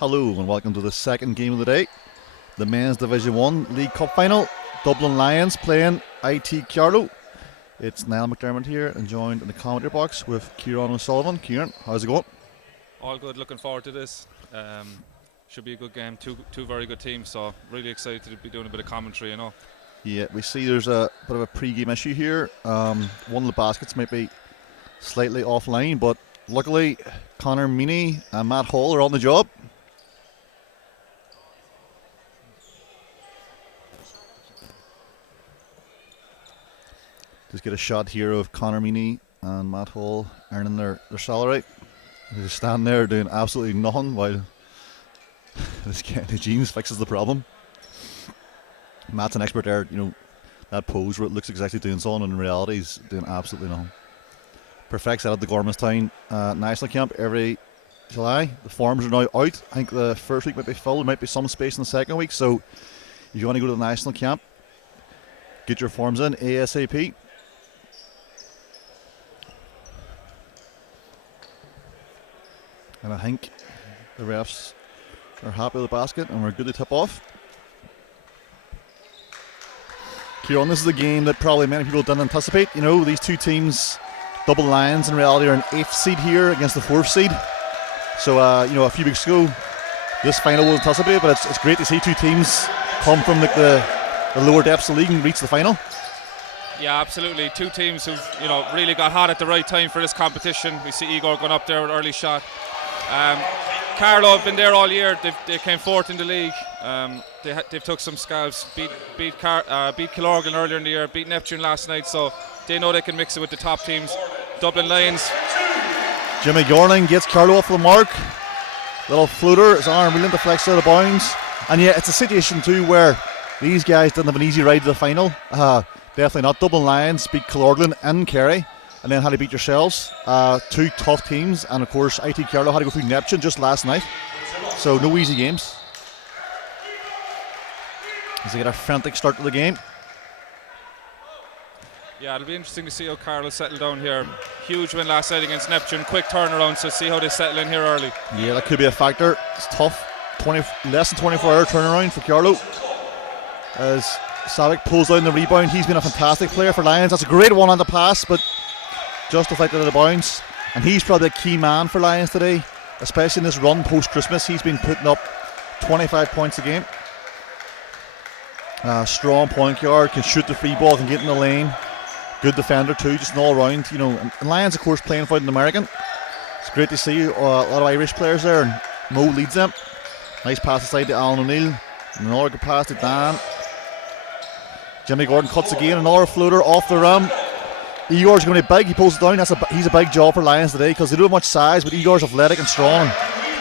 Hello and welcome to the second game of the day, the Men's Division 1 League Cup Final. Dublin Lions playing IT Carlow. It's Niall McDermott here and joined in the commentary box with Kieran O'Sullivan. Kieran, how's it going? All good, looking forward to this. Should be a good game, two very good teams, so really excited to be doing a bit of commentary, Yeah, we see there's a bit of a pre-game issue here. One of the baskets might be slightly offline, but luckily Connor Meaney and Matt Hall are on the job. Just get a shot here of Connor Meaney and Matt Hall earning their salary. They just stand there doing absolutely nothing while this guy in the jeans fixes the problem. Matt's an expert there, that pose where it looks exactly doing something and in reality he's doing absolutely nothing. Perfect set at the Gormanstown National Camp every July. The forms are now out. I think the first week might be full, there might be some space in the second week, so if you want to go to the National Camp, get your forms in ASAP. And I think the refs are happy with the basket and we're good to tip off. Kieran, this is a game that probably many people didn't anticipate. These two teams, Dublin Lions in reality, are an 8th seed here against the 4th seed. So, a few weeks ago, this final was anticipated, but it's great to see two teams come from the lower depths of the league and reach the final. Yeah, absolutely. Two teams who've really got hot at the right time for this competition. We see Igor going up there with an early shot. Carlow have been there all year. They came fourth in the league. They've took some scalps. Beat Carlow earlier in the year. Beat Neptune last night. So they know they can mix it with the top teams. Dublin Lions. Jimmy Gorling gets Carlow off the mark. Little floater. His arm willing to flex out of bounds. And yeah, it's a situation too where these guys didn't have an easy ride to the final. Definitely not. Dublin Lions beat Carlow and Kerry, and then had to beat yourselves. Two tough teams, and of course IT Carlow had to go through Neptune just last night, so no easy games. As they get a frantic start to the game. Yeah, it'll be interesting to see how Carlow settle down here. Huge win last night against Neptune, quick turnaround, so see how they settle in here early. Yeah, that could be a factor. It's tough. Less than 24-hour turnaround for Carlow. As Savic pulls down the rebound, he's been a fantastic player for Lions. That's a great one on the pass, but just deflected out of bounds. And he's probably a key man for Lions today, especially in this run post-Christmas. He's been putting up 25 points a game. Strong point guard, can shoot the free ball, can get in the lane. Good defender too, just an all-round. And Lions, of course, playing for an American. It's great to see a lot of Irish players there, and Mo leads them. Nice pass aside to Alan O'Neill. Another good pass to Dan. Jimmy Gordon cuts again, another floater off the rim. Igor's going to be big, he pulls it down. He's a big job for Lions today because they don't have much size, but Igor's athletic and strong.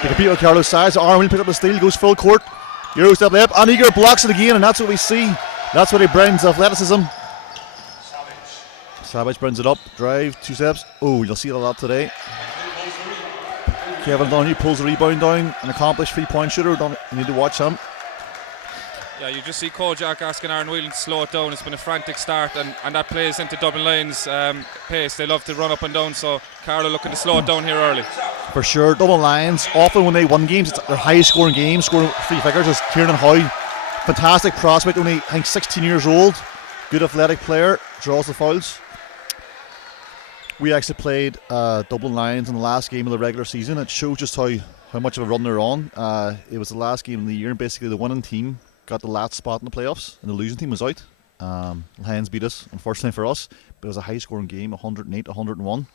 They compete with Carlow's size. Armin picks up the steal, goes full court. Euro step left, and Igor blocks it again, and that's what we see. That's what he brings, athleticism. Savage brings it up, drive, 2 steps. Oh, you'll see it a lot today. Kevin Donahue pulls the rebound down, an accomplished 3-point shooter. You need to watch him. Yeah, you just see Kojak asking Aaron Whelan to slow it down. It's been a frantic start, and that plays into Dublin Lions' pace. They love to run up and down, so Carlow looking to slow it down here early. For sure, Dublin Lions, often when they win games, it's their highest scoring game, scoring 3 figures, is Kieran Howe. Fantastic prospect, only I think 16 years old. Good athletic player, draws the fouls. We actually played Dublin Lions in the last game of the regular season. It shows just how much of a run they're on. It was the last game of the year, and basically the winning team got the last spot in the playoffs, and the losing team was out. Lions beat us, unfortunately for us, but it was a high-scoring game, 108-101,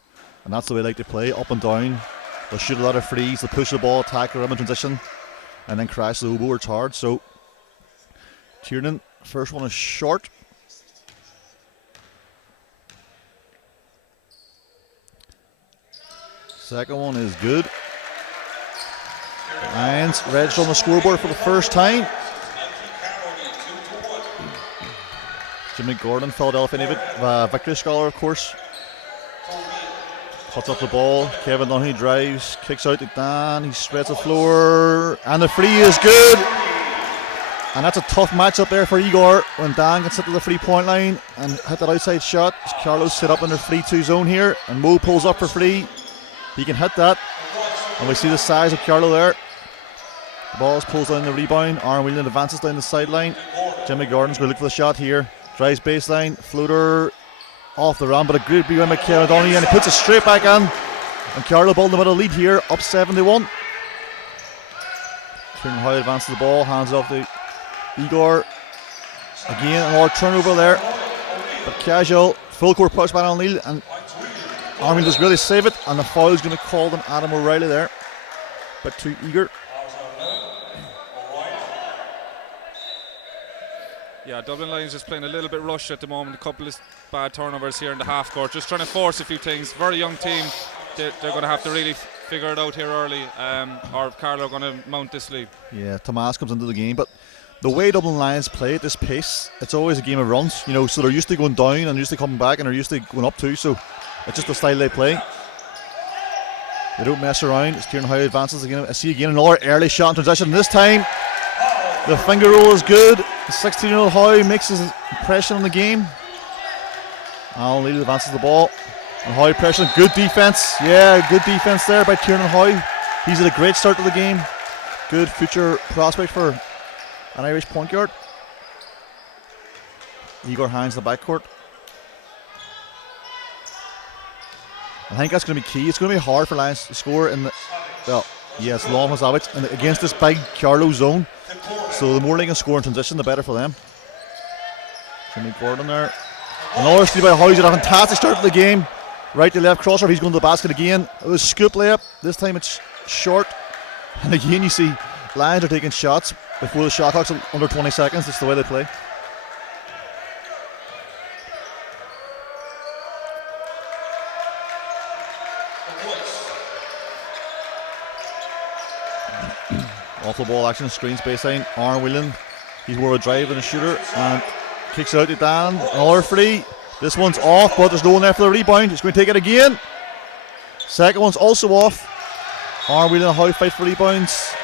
and that's the way they like to play, up and down. They'll shoot a lot of frees, they'll push the ball, attack the rim in transition, and then crash the oboe. It's hard. So Tiernan, first one is short. Second one is good. Lions registered on the scoreboard for the first time. Jimmy Gordon, Philadelphia Native victory scholar, of course. Cuts off the ball. Kevin Donahue drives, kicks out to Dan. He spreads the floor, and the free is good. And that's a tough matchup there for Igor when Dan gets up to the 3-point line and hit that outside shot. Carlow set up in their 3-2 zone here, and Mo pulls up for free. He can hit that, and we see the size of Carlow there. The ball is pulled down the rebound. Aaron Whelan advances down the sideline. Jimmy Gordon's going to look for the shot here. Drives baseline. Floater off the ram, but a great rebound by Kevin Donahue, and he puts it straight back in. And Carlow building a bit of lead here, up 71. Kieran Howe advances the ball, hands it off to Igor. Again, another turnover there. But casual, full court push by O'Neill, and Armin does really save it, and the foul is going to call them Adam O'Reilly there. But too eager. Yeah, Dublin Lions just playing a little bit rush at the moment. A couple of bad turnovers here in the half court. Just trying to force a few things. Very young team. They're going to have to really figure it out here early, or Carlow are going to mount this lead. Yeah, Tomas comes into the game, but the way Dublin Lions play at this pace, it's always a game of runs. You know, so they're used to going down and used to coming back, and they're used to going up too. So it's just the style they play. They don't mess around. As Kieran Howe advances again, I see again another early shot in transition. This time, the finger roll is good. The 16-year-old Howe makes his impression on the game. Alan Lee advances the ball. And Howe pressure, good defence. Yeah, good defence there by Kieran Howe. He's had a great start to the game. Good future prospect for an Irish point guard. Igor hands the backcourt. I think that's going to be key. It's going to be hard for Lions to score in the, well, yes, long as Avich, and against this big Carlow zone. So the more they can score in transition, the better for them. Jimmy Gordon there. Another steal by Howe. He's had a fantastic start to the game. Right to left crosser. He's going to the basket again. It was scoop layup. This time it's short. And again, you see Lions are taking shots before the shot clock's under 20 seconds. That's the way they play. Off the ball action, screens baseline. Aaron Whelan, he's more of a drive than a shooter, and kicks it out to Dan. Another free. This one's off, but there's no one there for the rebound. He's going to take it again. Second one's also off. Aaron Whelan and Howe fight for rebounds,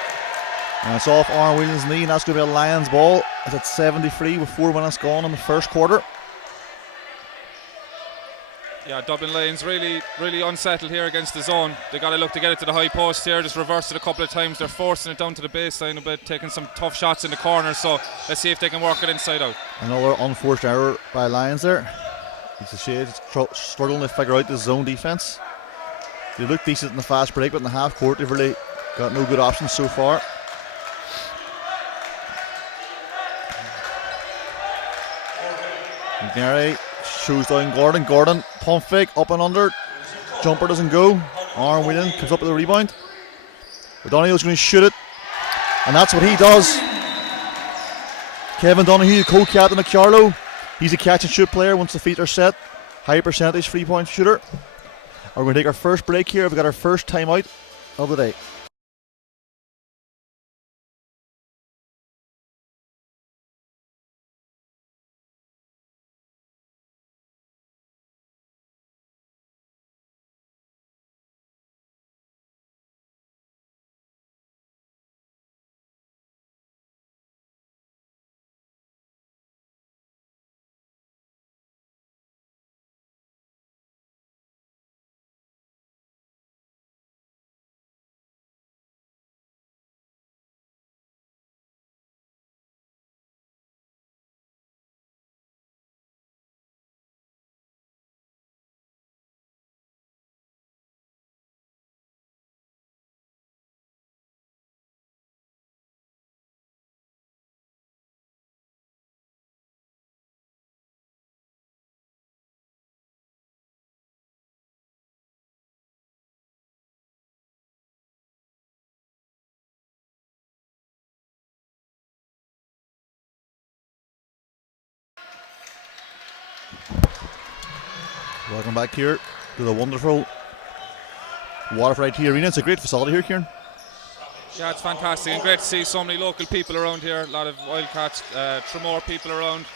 and it's off Aaron Whelan's knee, and that's going to be a Lions ball. It's at 73 with 4 minutes gone in the first quarter. Yeah, Dublin Lions really unsettled here against the zone. They got to look to get it to the high post here. Just reversed it a couple of times. They're forcing it down to the baseline a bit, taking some tough shots in the corner. So let's see if they can work it inside out. Another unforced error by Lions there. It's a shade, struggling to figure out the zone defence. They look decent in the fast break, but in the half court they've really got no good options so far. McNary shows down Gordon. Gordon, pump fake, up and under. Jumper doesn't go. Aaron Whelan comes up with the rebound. O'Donoghue's going to shoot it, and that's what he does. Kevin Donahue, co-captain of Carlow. He's a catch and shoot player once the feet are set. High percentage 3-point shooter. We're going to take our first break here. We've got our first timeout of the day. Welcome back here to the wonderful Waterford IT Arena. It's a great facility here, Kieran. Yeah, it's fantastic and great to see so many local people around here. A lot of Wildcats, Tramore people around.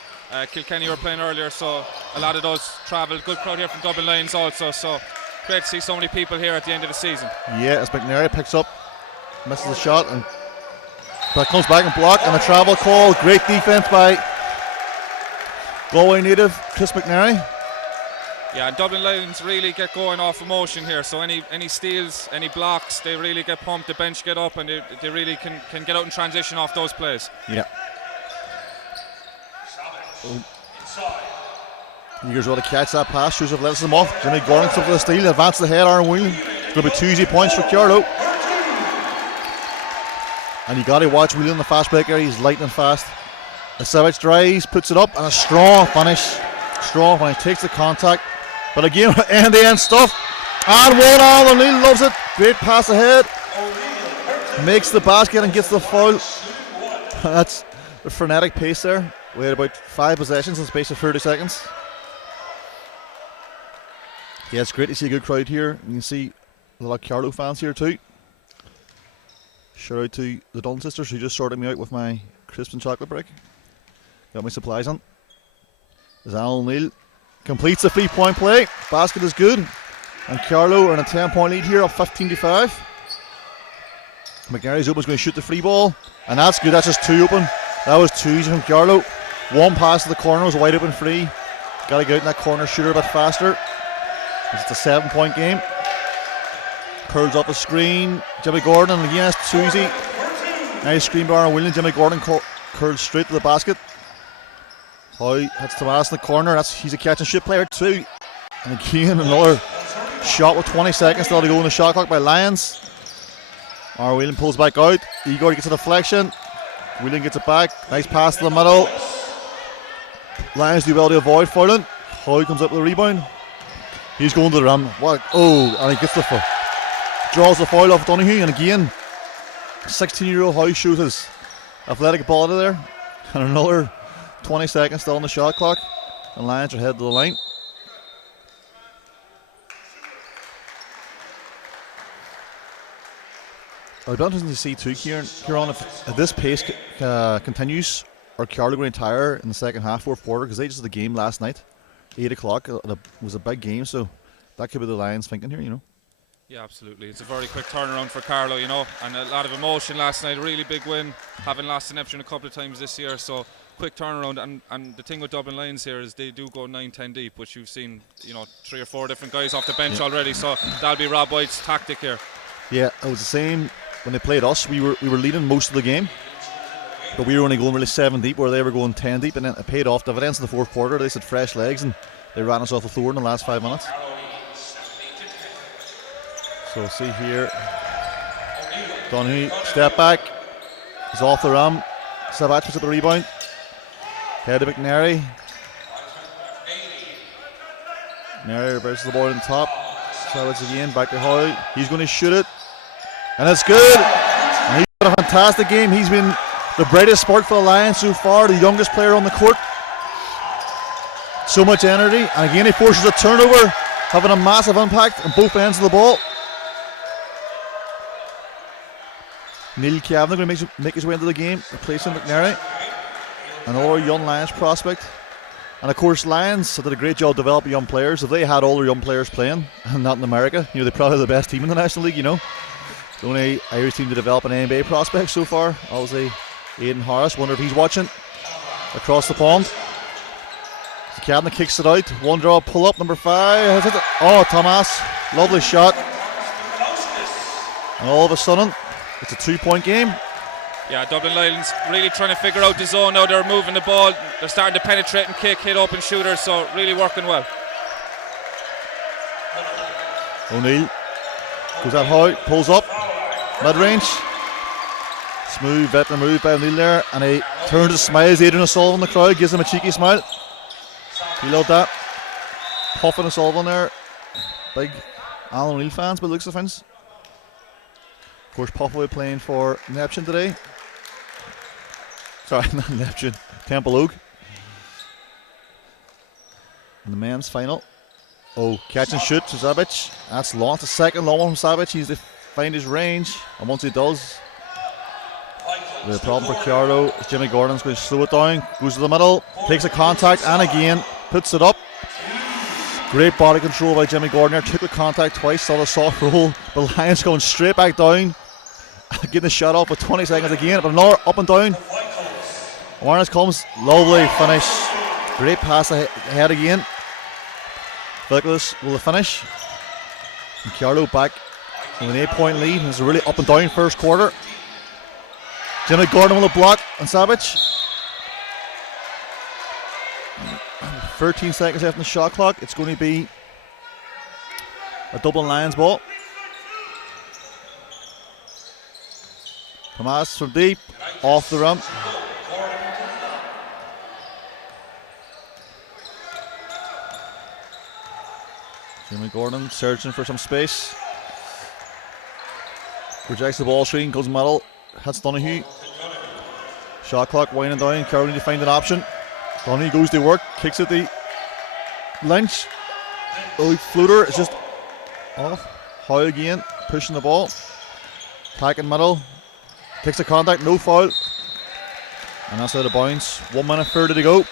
Kilkenny were playing earlier, so a lot of those travelled. Good crowd here from Dublin Lions also, so great to see so many people here at the end of the season. Yeah, as McNary picks up, misses the shot, and but comes back and block, and a travel call. Great defence by Galway native Chris McNary. Yeah, and Dublin Lions really get going off emotion here. So any steals, any blocks, they really get pumped. The bench get up, and they really can get out in transition off those plays. Yeah. Eagers want to catch that pass. Shoes have let them off. Jimmy Gordon up for the steal. Advance the head. Aaron Whelan. It's going to be 2 easy points for Carlow. And you got to watch Whelan, the fast breaker. He's lightning fast. The Savage drives, puts it up, and a strong finish. Strong finish. Takes the contact. But again, end-to-end stuff. And one on. O'Neill loves it. Great pass ahead. Makes the basket and gets the foul. That's the frenetic pace there. We had about 5 possessions in the space of 30 seconds. Yeah, it's great to see a good crowd here. You can see a lot of Carlow fans here too. Shout out to the Dublin sisters who just sorted me out with my crisps and chocolate break. Got my supplies on. There's Alan O'Neill. Completes the 3-point play. Basket is good. And Carlow are in a 10-point lead here, up 15-5. McNary's open, is going to shoot the free ball. And that's good. That's just 2 open. That was 2 easy from Carlow. 1 pass to the corner was a wide open free. Got to get out in that corner, shooter a bit faster. It's a 7-point game. Curls up a screen. Jimmy Gordon, and again, that's 2 easy. Nice screen bar on Williams. Jimmy Gordon curls straight to the basket. Hoy hits Tomas in the corner. He's a catch and shoot player too. And again, another shot with 20 seconds still to go in the shot clock by Lions. Whelan pulls back out. Igor gets a deflection. Whelan gets it back. Nice pass to the middle. Lions do well to avoid fouling. Hoy comes up with a rebound. He's going to the rim. And he gets the foul. Draws the foul off Donoghue, and again, 16-year-old Hoy shows his athletic ability there. And another 20 seconds still on the shot clock, and Lions are headed to the line. I'd be interested to see too, Kieran, if this pace continues, or Carlow going to tire in the second half, fourth quarter, because they just had the game last night, 8 o'clock. It was a big game, so that could be the Lions thinking here, you know. Yeah, absolutely. It's a very quick turnaround for Carlow, you know, and a lot of emotion last night. A really big win, having lost to Neptune a couple of times this year. So quick turnaround, and the thing with Dublin Lions here is they do go 9-10 deep, which you've seen, you know, 3 or 4 different guys off the bench already. So that'll be Rob White's tactic here. Yeah, it was the same when they played us. We were leading most of the game, but we were only going really 7 deep, where they were going 10 deep, and then it paid off dividends in the fourth quarter. They said fresh legs, and they ran us off the floor in the last 5 minutes. So see here, Donoghue, step back, he's off the rim. Savage puts up the rebound. Head to McNary. McNary reverses the ball on top. Savage again, back to Hoy. He's going to shoot it, and it's good. And he's had a fantastic game. He's been the brightest spark for the Lions so far, the youngest player on the court. So much energy, and again he forces a turnover, having a massive impact on both ends of the ball. Neil Kavanagh going to make his way into the game, replacing McNary. Another young Lions prospect. And of course, Lions did a great job developing young players. If they had all their young players playing, and not in America, you know, they're probably the best team in the National League, you know. The only Irish team to develop an NBA prospect so far, obviously Aidan Harris. Wonder if he's watching across the pond. Kavanagh kicks it out. One draw, pull up, number 5. Oh, Tomas. Lovely shot. And all of a sudden, it's a 2-point game. Yeah, Dublin Lions really trying to figure out the zone now. They're moving the ball. They're starting to penetrate and kick, hit open shooters, so really working well. O'Neill goes that high, pulls up, mid-range. Smooth veteran move by O'Neill there, and he turns to smiles. Adrian O'Sullivan in the crowd gives him a cheeky smile. He loved that. Puffin O'Sullivan there. Big Alan O'Neill fans by the looks of things. Of course, Puffaway playing for Neptune today. Sorry, not Neptune. Temple Oak. In the men's final. Oh, catch and shoot to Savic. That's long. It's a second long one from Savic. He needs to find his range. And once he does, the problem for Carlow is Jimmy Gordon's going to slow it down. Goes to the middle. Takes a contact and again puts it up. Great body control by Jimmy Gordon there. Took the contact twice. Saw the soft roll. The Lions going straight back down. Getting the shot off with 20 seconds again. But another up and down. Awareness comes. Lovely finish. Great pass ahead again. Nicholas will finish. And Carlow back with an 8-point lead. It's a really up and down first quarter. Jimmy Gordon will block on Savage. 13 seconds left in the shot clock. It's going to be a Dublin Lions ball. Tomas from deep, off the rim. Jimmy Gordon searching for some space. Projects the ball screen, goes middle, hits Donahue. Shot clock winding down, Carlow need to find an option. Donahue goes to work, kicks at the Lynch. Oh, floater is just off. Howe again, pushing the ball. Attacking middle. Takes the contact, no foul. And that's out of bounds. 1 minute 30 to go.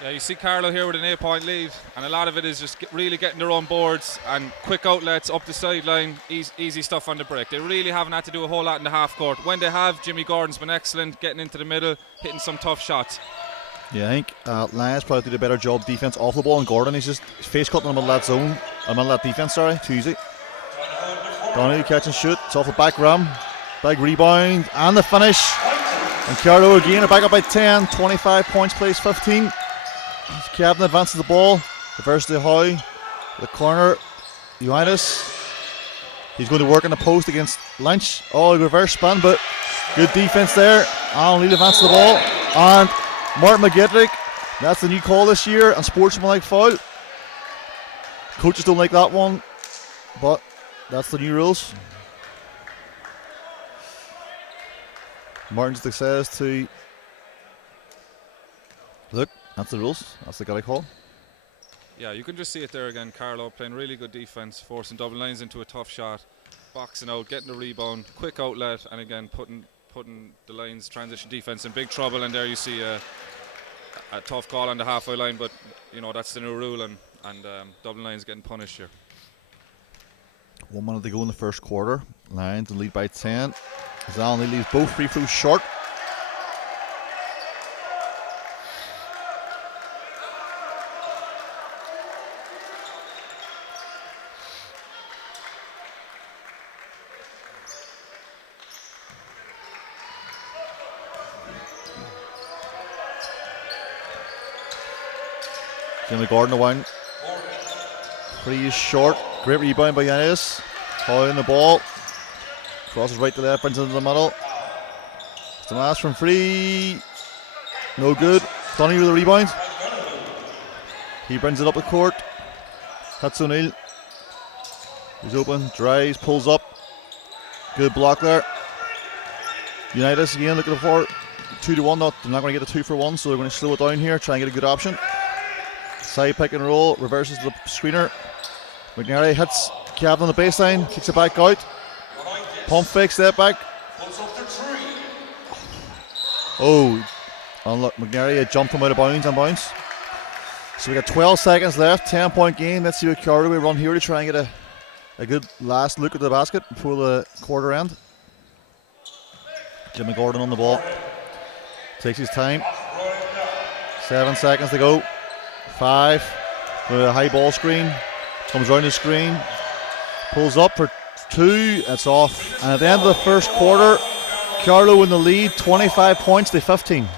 Yeah, you see Carlow here with an 8-point lead, and a lot of it is just really getting their own boards and quick outlets up the sideline, easy stuff on the break. They really haven't had to do a whole lot in the half court. When they have, Jimmy Gordon's been excellent, getting into the middle, hitting some tough shots. Yeah, I think Lions probably did a better job defense off the ball, and Gordon, he's just face cutting in the middle of that zone, middle of that defense, too easy. Donahue catch and shoot, it's off the back rim, big rebound, and the finish. And Carlow again are back up by 10, 25 points, plays 15. Kevin advances the ball, reverse to Howe, the corner, Ioannis. He's going to work in the post against Lynch. Oh, reverse spin, but good defense there. Alan Lee advances the ball, and Martin McGettrick, that's the new call this year, and sportsmanlike foul. Coaches don't like that one, but that's the new rules. Martin says to look, that's the rules. That's the guy call. Yeah, you can just see it there again. Carlow playing really good defense, forcing Dublin Lions into a tough shot, boxing out, getting the rebound, quick outlet, and again putting the Lions transition defense in big trouble. And there you see a tough call on the halfway line, but you know that's the new rule, and Dublin Lions getting punished here. 1 minute to go in the first quarter. Lions in lead by 10. As Alan Lee leaves both free throws short. Jimmy Gordon one. Three is short. Great rebound by Yanis. Howe in the ball. Crosses right to left, brings it into the middle. Tomas from free. No good. Donny with the rebound. He brings it up the court. Hits O'Neill. He's open. Drives. Pulls up. Good block there. Unitas again looking for 2-1. They're not going to get a 2 for 1, so they're going to slow it down here. Try and get a good option. Side pick and roll. Reverses the screener. McNary hits Kevin on the baseline. Kicks it back out. Pump fake, step back. Oh, and look, McNary had jumped him out of bounds on bounce. So we got 12 seconds left, 10-point game. Let's see what Carlow we run here to try and get a good last look at the basket before the quarter end. Jimmy Gordon on the ball. Takes his time. 7 seconds to go. 5. With a high ball screen. Comes around the screen. Pulls up for 2. It's off. And at the end of the first quarter, Carlow in the lead, 25 points to 15.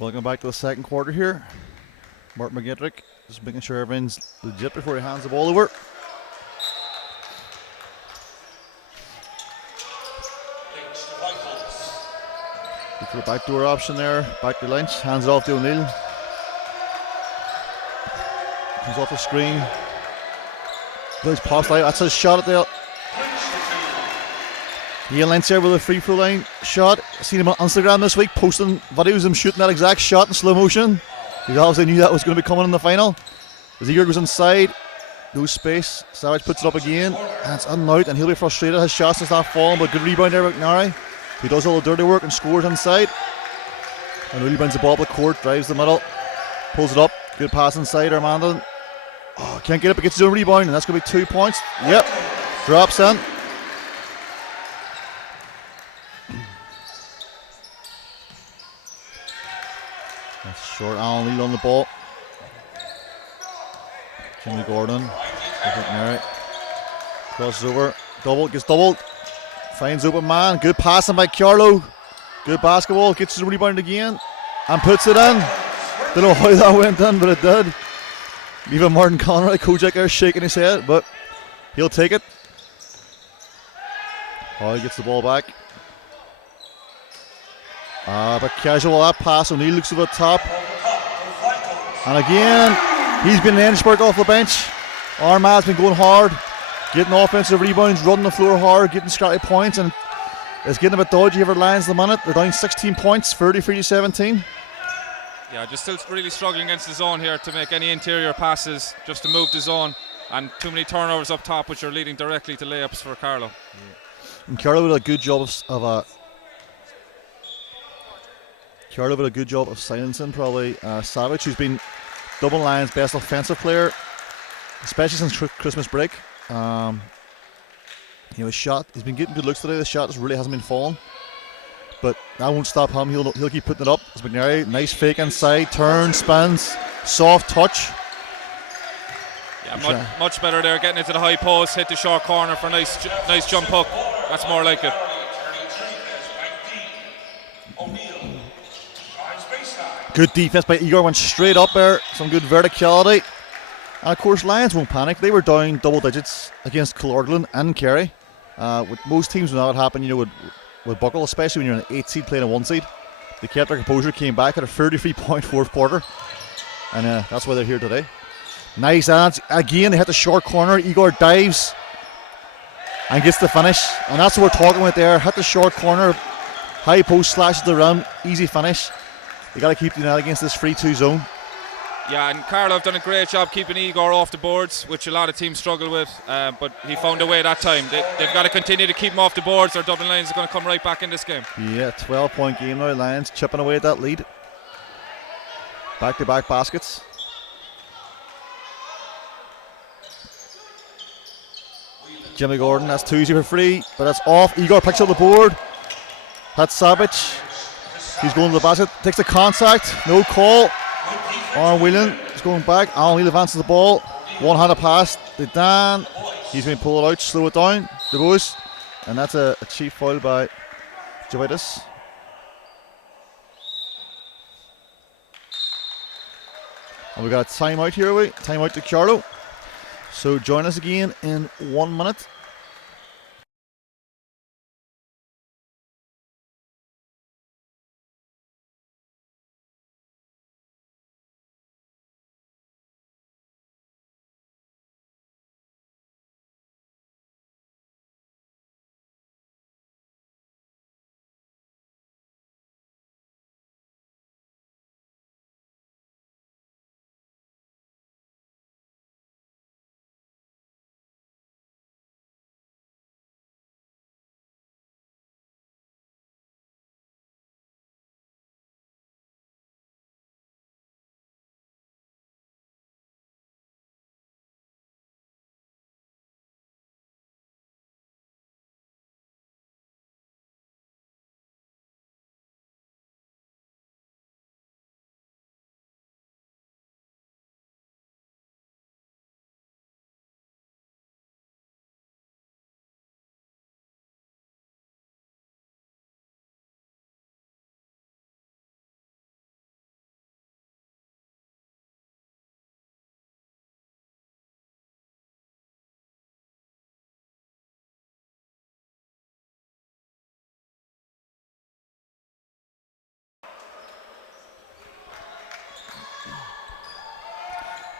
Welcome back to the second quarter here. Mark McGettrick just making sure everything's legit before he hands the ball over. Look for the backdoor option there. Back to Lynch. Hands it off to O'Neill. Comes off the screen. Nice pass line. That's his shot at the. Ian Lynch there with a free throw line shot. Seen him on Instagram this week posting videos of him shooting that exact shot in slow motion. He obviously knew that was going to be coming in the final. As Igor goes inside, no space. Savage puts it up again, and it's in and out, and he'll be frustrated. His shot's just not falling, but good rebound there with Nari. He does all the dirty work and scores inside. And really brings the ball up the court, drives the middle, pulls it up. Good pass inside, Armando. Oh, can't get it, but gets his own rebound, and that's going to be 2 points. Yep, drops in. That's short. Alan Leal on the ball. Jimmy Gordon. Crosses over. Double. Gets doubled. Finds open man. Good passing by Carlow. Good basketball. Gets his rebound again. And puts it in. Don't know how that went in, but it did. Even Martin Conroy, Kojak there shaking his head, but he'll take it. Oh, he gets the ball back. But casual that pass. O'Neill looks over the top. And again, he's been an Edinburgh off the bench. Armad's been going hard, getting offensive rebounds, running the floor hard, getting scrappy points, and it's getting a bit dodgy over Lions at the minute. They're down 16 points, 33-17. Yeah, just still really struggling against the zone here to make any interior passes, just to move the zone, and too many turnovers up top, which are leading directly to layups for Carlow. Yeah. And Carlow did a good job of silencing probably Savage, who's been Dublin Lions' best offensive player, especially since Christmas break. His shot, he's been getting good looks today. The shot just really hasn't been falling, but that won't stop him. He'll keep putting it up. It's McNary, nice fake inside, turn, spins, soft touch. Yeah, much better there, getting it to the high post, hit the short corner for a nice jump hook. That's more like it. Good defense by Igor, went straight up there, some good verticality. And of course, Lions won't panic. They were down double digits against Killorglin and Kerry. With most teams, when that would happen, would buckle, especially when you're an 8 seed playing a 1 seed. They kept their composure, came back at a 33-point fourth quarter, and that's why they're here today. Nice hands. Again, they hit the short corner. Igor dives and gets the finish. And that's what we're talking about there. Hit the short corner, high post, slashes the rim, easy finish. They got to keep doing that against this 3-2 zone. Yeah, and Carlow have done a great job keeping Igor off the boards, which a lot of teams struggle with, but he found a way that time. They've got to continue to keep him off the boards, or Dublin Lions are going to come right back in this game. Yeah, 12-point game now. Lions chipping away at that lead. Back-to-back baskets. Jimmy Gordon, that's too easy for free, but that's off. Igor picks up the board. That's Savage. He's going to the basket, takes the contact, no call. Aaron Whelan is going back. Alan Whelan advances the ball. One-handed pass to Dan. He's been pulled out, slow it down. The boys. And that's a cheap foul by Jovitis. And we got a timeout here, timeout to Carlow. So join us again in 1 minute.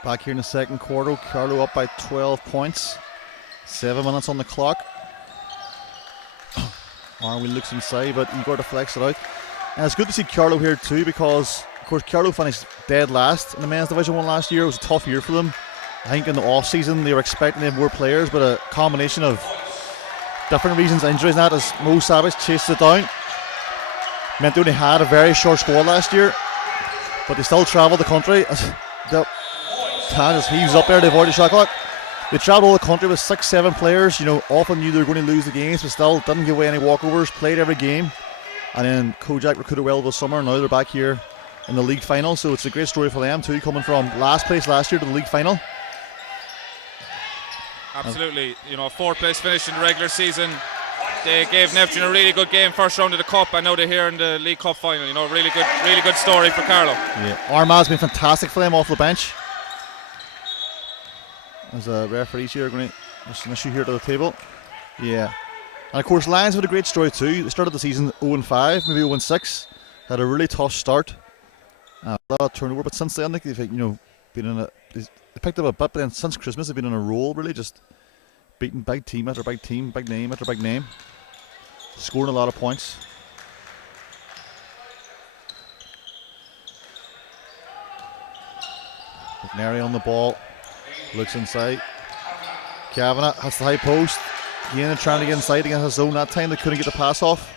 Back here in the second quarter, Carlow up by 12 points. 7 minutes on the clock. Arnwell looks inside, but Igor deflects it out. And it's good to see Carlow here too, because of course Carlow finished dead last in the men's Division 1 last year. It was a tough year for them. I think in the off season they were expecting to have more players, but a combination of different reasons, injuries and that, as Mo Savage chased it down, meant they only had a very short squad last year, but they still travelled the country. The hand just heaves up there to avoid the shot clock. They travelled all the country with 6-7 players, often knew they were going to lose the games, but still didn't give away any walkovers, played every game. And then Kojak recruited well this summer, now they're back here in the league final, so it's a great story for them too, coming from last place last year to the league final. Absolutely, 4th place finish in the regular season. They gave Neptune a really good game first round of the cup, and now they're here in the League Cup final. Really good story for Carlow. Yeah, Armagh's been fantastic for them off the bench. There's a referees here going to just an issue here to the table. Yeah, and of course Lions had a great story too. They started the season 0-5, maybe 0-6. Had a really tough start, a lot of turnover, but since then they've been in a. They picked up a bit, but then since Christmas they've been on a roll, really just beating big team after big team, big name after big name, scoring a lot of points. McNary on the ball, looks inside. Kavanagh has the high post. Again, trying to get inside against his zone. That time they couldn't get the pass off.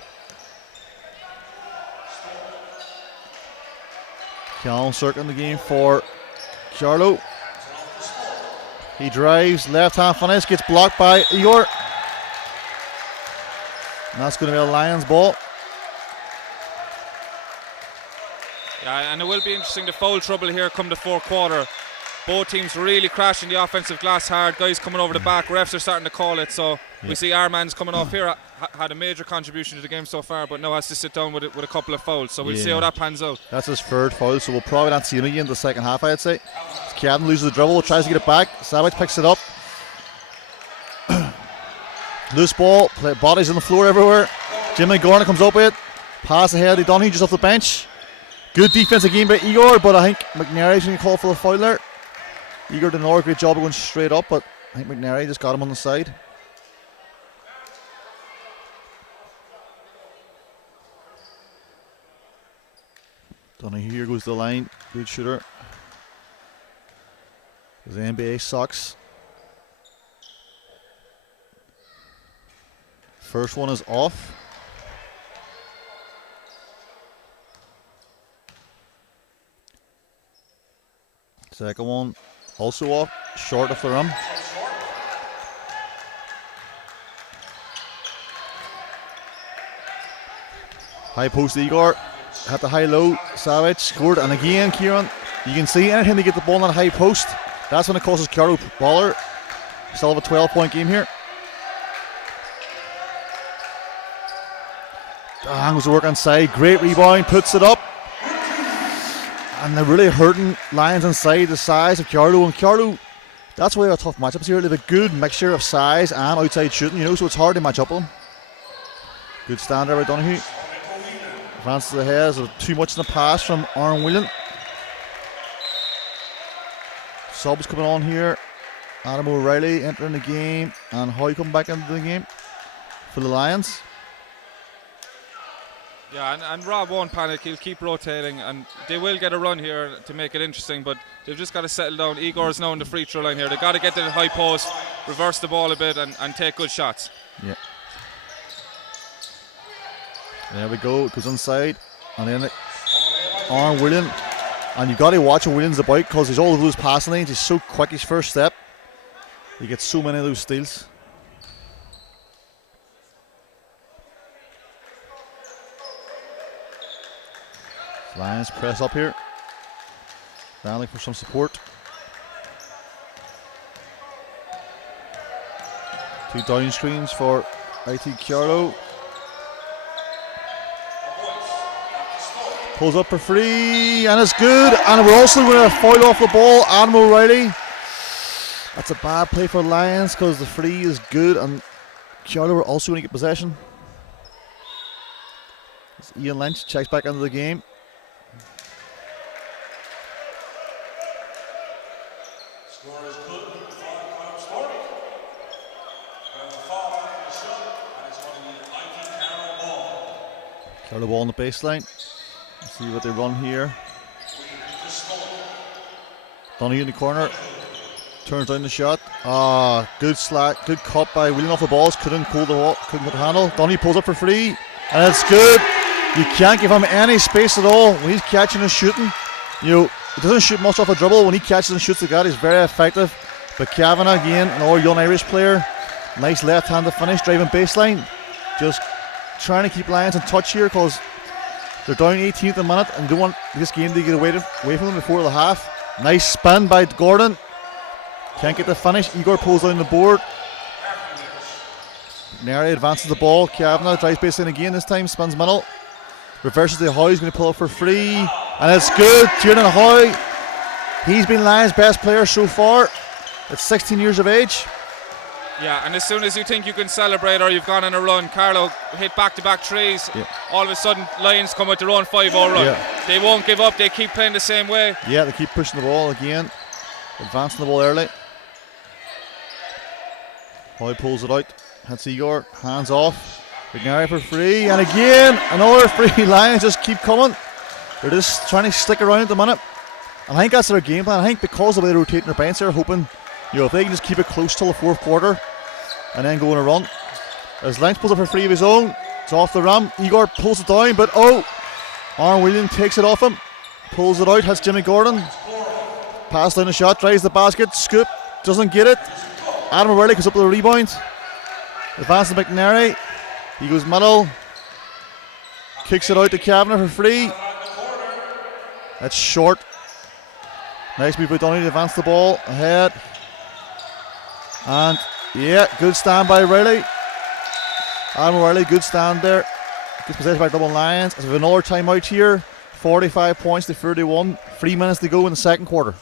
Callum circling the game for Carlow. He drives, left hand finish, gets blocked by Igor. And that's going to be a Lions ball. Yeah, and it will be interesting, the foul trouble here come the fourth quarter. Both teams really crashing the offensive glass hard. Guys coming over the back, refs are starting to call it. So we see our man's coming off here, had a major contribution to the game so far, but now has to sit down with a couple of fouls. So we'll see how that pans out. That's his third foul, so we'll probably not see him again in the second half, I'd say. Cadden loses the dribble, tries to get it back. Savage picks it up. Loose ball, bodies on the floor everywhere. Jimmy Gorna comes up with it. Pass ahead to Donahue just off the bench. Good defense again by Igor, but I think McNary's going to call for the foul there. Igor did another great job of going straight up, but I think McNary just got him on the side. Donahue here goes to the line. Good shooter. His NBA socks. First one is off. Second one also off, short of the rim. High post Igor, had the high-low, Savage scored, and again Kieran, you can see anytime they get the ball on that high post, that's when it causes Carlow baller. Still have a 12-point game here. Angles to work inside, great rebound, puts it up. And they're really hurting Lions inside the size of Carlow. And Carlow, that's why they're tough matchups here. They have a good mixture of size and outside shooting, so it's hard to match up with them. Good stand there by Donahue. Advances ahead, so too much in the pass from Aaron Whelan. Subs coming on here. Adam O'Reilly entering the game, and Hoy coming back into the game for the Lions. Yeah, and Rob won't panic. He'll keep rotating, and they will get a run here to make it interesting, but they've just got to settle down. Igor's now in the free throw line here. They've got to get to the high post, reverse the ball a bit, and take good shots. Yeah. There we go. It goes inside, and then Aaron William. And you've got to watch what Williams about, because he's all over those passing lanes. He's so quick, his first step. He gets so many of those steals. Lions press up here. Battling for some support. Two down screens for IT Carlow. Pulls up for free, and it's good. And we're also going to foul off the ball. Adam O'Reilly. That's a bad play for Lions, because the free is good, and Carlow are also going to get possession. As Ian Lynch checks back into the game. Carlow ball on the baseline. Let's see what they run here. Donahue in the corner. Turns down the shot. Good slack, good cut by William off the balls. Couldn't hold the handle. Donahue pulls up for free, and it's good. You can't give him any space at all when he's catching and shooting. He doesn't shoot much off a dribble. When he catches and shoots the guy, he's very effective. But Kavanagh again, another young Irish player. Nice left-handed finish, driving baseline. Just trying to keep Lions in touch here because they're down 18th a minute and don't want this game to get away from them before the half. Nice spin by Gordon. Can't get the finish. Igor pulls down the board. Neri advances the ball. Kavanagh drives baseline again. This time spins middle. Reverses the Howe. He's going to pull up for free. And it's good. Tiernan Howe. He's been Lions' best player so far. At 16 years of age. Yeah, and as soon as you think you can celebrate or you've gone on a run, Carlow hit back-to-back threes. Yeah. All of a sudden, Lions come with their own 5-0 run. Yeah. They won't give up. They keep playing the same way. Yeah, they keep pushing the ball again. Advancing the ball early. Hoy pulls it out. That's Igor. Hands off. McNary for free. And again, another free. Lions just keep coming. They're just trying to stick around at the minute. And I think that's their game plan. I think because of the way they're rotating their bench, they're hoping, if they can just keep it close till the fourth quarter and then go on a run. As Lynch pulls up for free of his own, it's off the rim. Igor pulls it down, but Aaron Williams takes it off him. Pulls it out, has Jimmy Gordon. Pass down the shot, drives the basket, scoop, doesn't get it. Adam O'Reilly comes up with a rebound. Advances to McNary. He goes middle. Kicks it out to Kavanagh for free. That's short. Nice move by Donny to advance the ball ahead. And good stand by Riley. Adam O'Reilly, good stand there. Gets possession by Dublin Lions. As we have another timeout here. 45 points to 31. 3 minutes to go in the second quarter.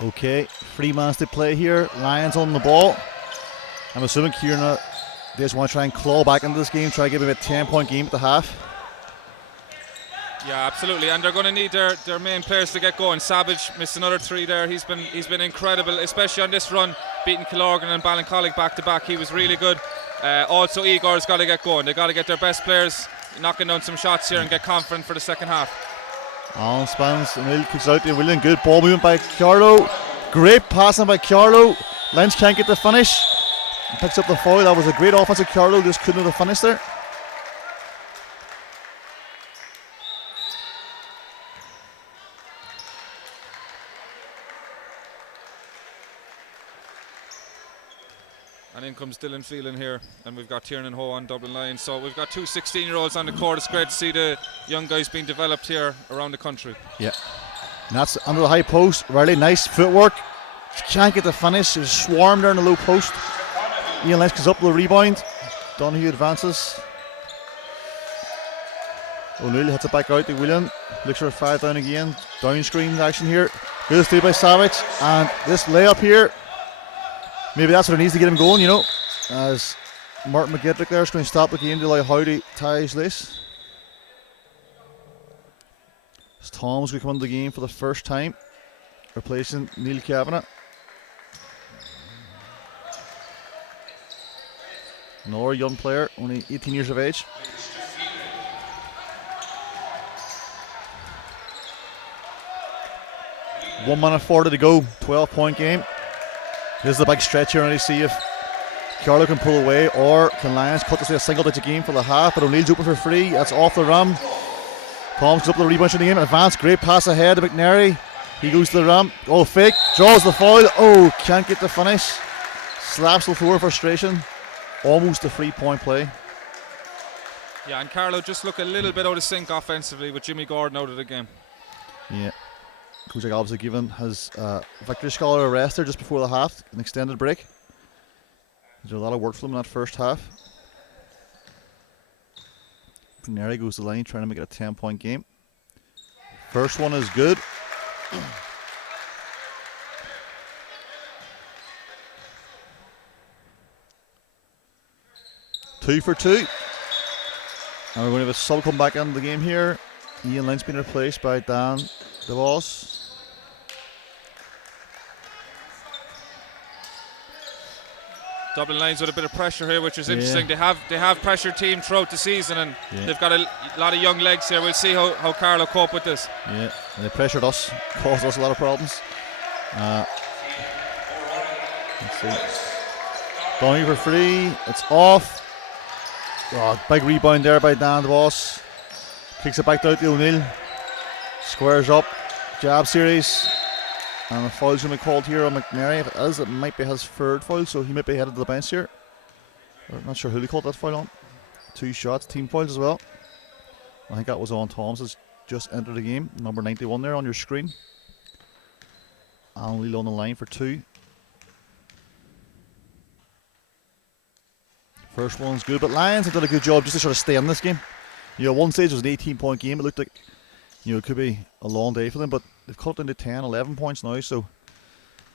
Okay, 3 minutes to play here. Lions on the ball. I'm assuming Kieran, they just want to try and claw back into this game, try to give him a 10-point game at the half. Yeah, absolutely, and they're going to need their main players to get going. Savage missed another 3 there. He's been incredible, especially on this run, beating Killorgan and Ballincollig back to back. He was really good. Also, Igor's got to get going. They got to get their best players knocking down some shots here and get confident for the second half. On spans, Emil kicks out to William. Good ball movement by Carlow. Great passing by Carlow. Lynch can't get the finish. He picks up the foul. That was a great offensive Carlow. Just couldn't have finished there. And in comes Dylan Phelan here, and we've got Tiernan Ho on Dublin Lions. So we've got 2 16-year-olds on the court. It's great to see the young guys being developed here around the country. Yeah, and that's under the high post. Really nice footwork. Can't get the finish. There's a swarm there in the low post. Ian Lynch goes up with the rebound. Donahue advances. O'Neill hits it back out to William. Looks for a 5 down again. Down screen action here. Good stay by Savage. And this layup here, maybe that's what it needs to get him going, as Martin McGettrick there is going to stop the game to allow Howe to tie his lace. As Tom's going to come into the game for the first time, replacing Neil Kavanagh. Another young player, only 18 years of age. One minute 40 to go, 12-point game. Here's the big stretch here, and you see if Carlow can pull away, or can Lions cut this to a single-digit game for the half. But O'Neill's open for free. That's off the rim. Thomas goes up the rebound in the game. Advanced, great pass ahead to McNary. He goes to the rim. Oh, fake. Draws the foul. Oh, can't get the finish. Slaps the floor, frustration. Almost a 3-point play. Yeah, and Carlow just look a little bit out of sync offensively with Jimmy Gordon out of the game. Yeah. Coach obviously given his Victory Scholar a rest there just before the half, an extended break. There's a lot of work for them in that first half. Neri goes to the line trying to make it a 10-point game. First one is good. Two for two. And we're going to have a sub come back into the game here. Ian Lynch being replaced by Dan DeVos. Dublin Lions with a bit of pressure here, which is interesting. They have pressured team throughout the season, and they've got a lot of young legs here. We'll see how Carlow cope with this. Yeah, and they pressured us, caused us a lot of problems. Let's see. Donny for free. It's off. Oh, big rebound there by Dan DeVos. Kicks it back out to O'Neill. Squares up. Jab series. And a foul's going to be called here on McNary. If it is, it might be his third foul, so he might be headed to the bench here. I'm not sure who they called that foul on. 2 shots, team fouls as well. I think that was on Thomas, has just entered the game. Number 91 there on your screen. Alan Leal on the line for 2. First one's good, but Lions have done a good job just to sort of stay in this game. You know, one stage was an 18-point game. It looked like, you know, it could be a long day for them, but they've cut it into 10, 11 points now, so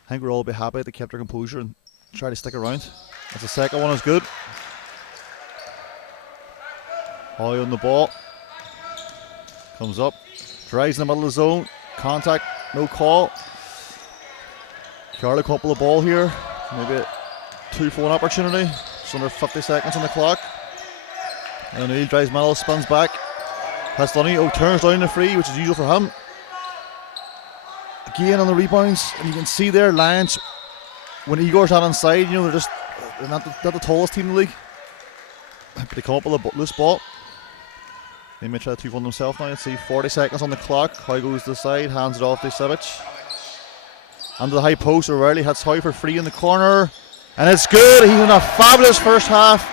I think we'll all be happy that they kept their composure and try to stick around. That's the second one is good. High on the ball. Comes up. Drives in the middle of the zone. Contact. No call. Carlow couple of ball here. Maybe a 2-for-1 opportunity. Just under 50 seconds on the clock. And he drives middle, spins back. Has Dunny. Oh, turns down the free, which is usual for him. Again on the rebounds, and you can see there, Lions, when Igor's not inside, you know, they're not the tallest team in the league. But they come up with a loose ball. They may try to 2-1 themselves now. Let's see, 40 seconds on the clock. Hoy goes to the side, hands it off to Sivic. Under the high post, O'Reilly hits Hoy for free in the corner. And it's good. He's in a fabulous first half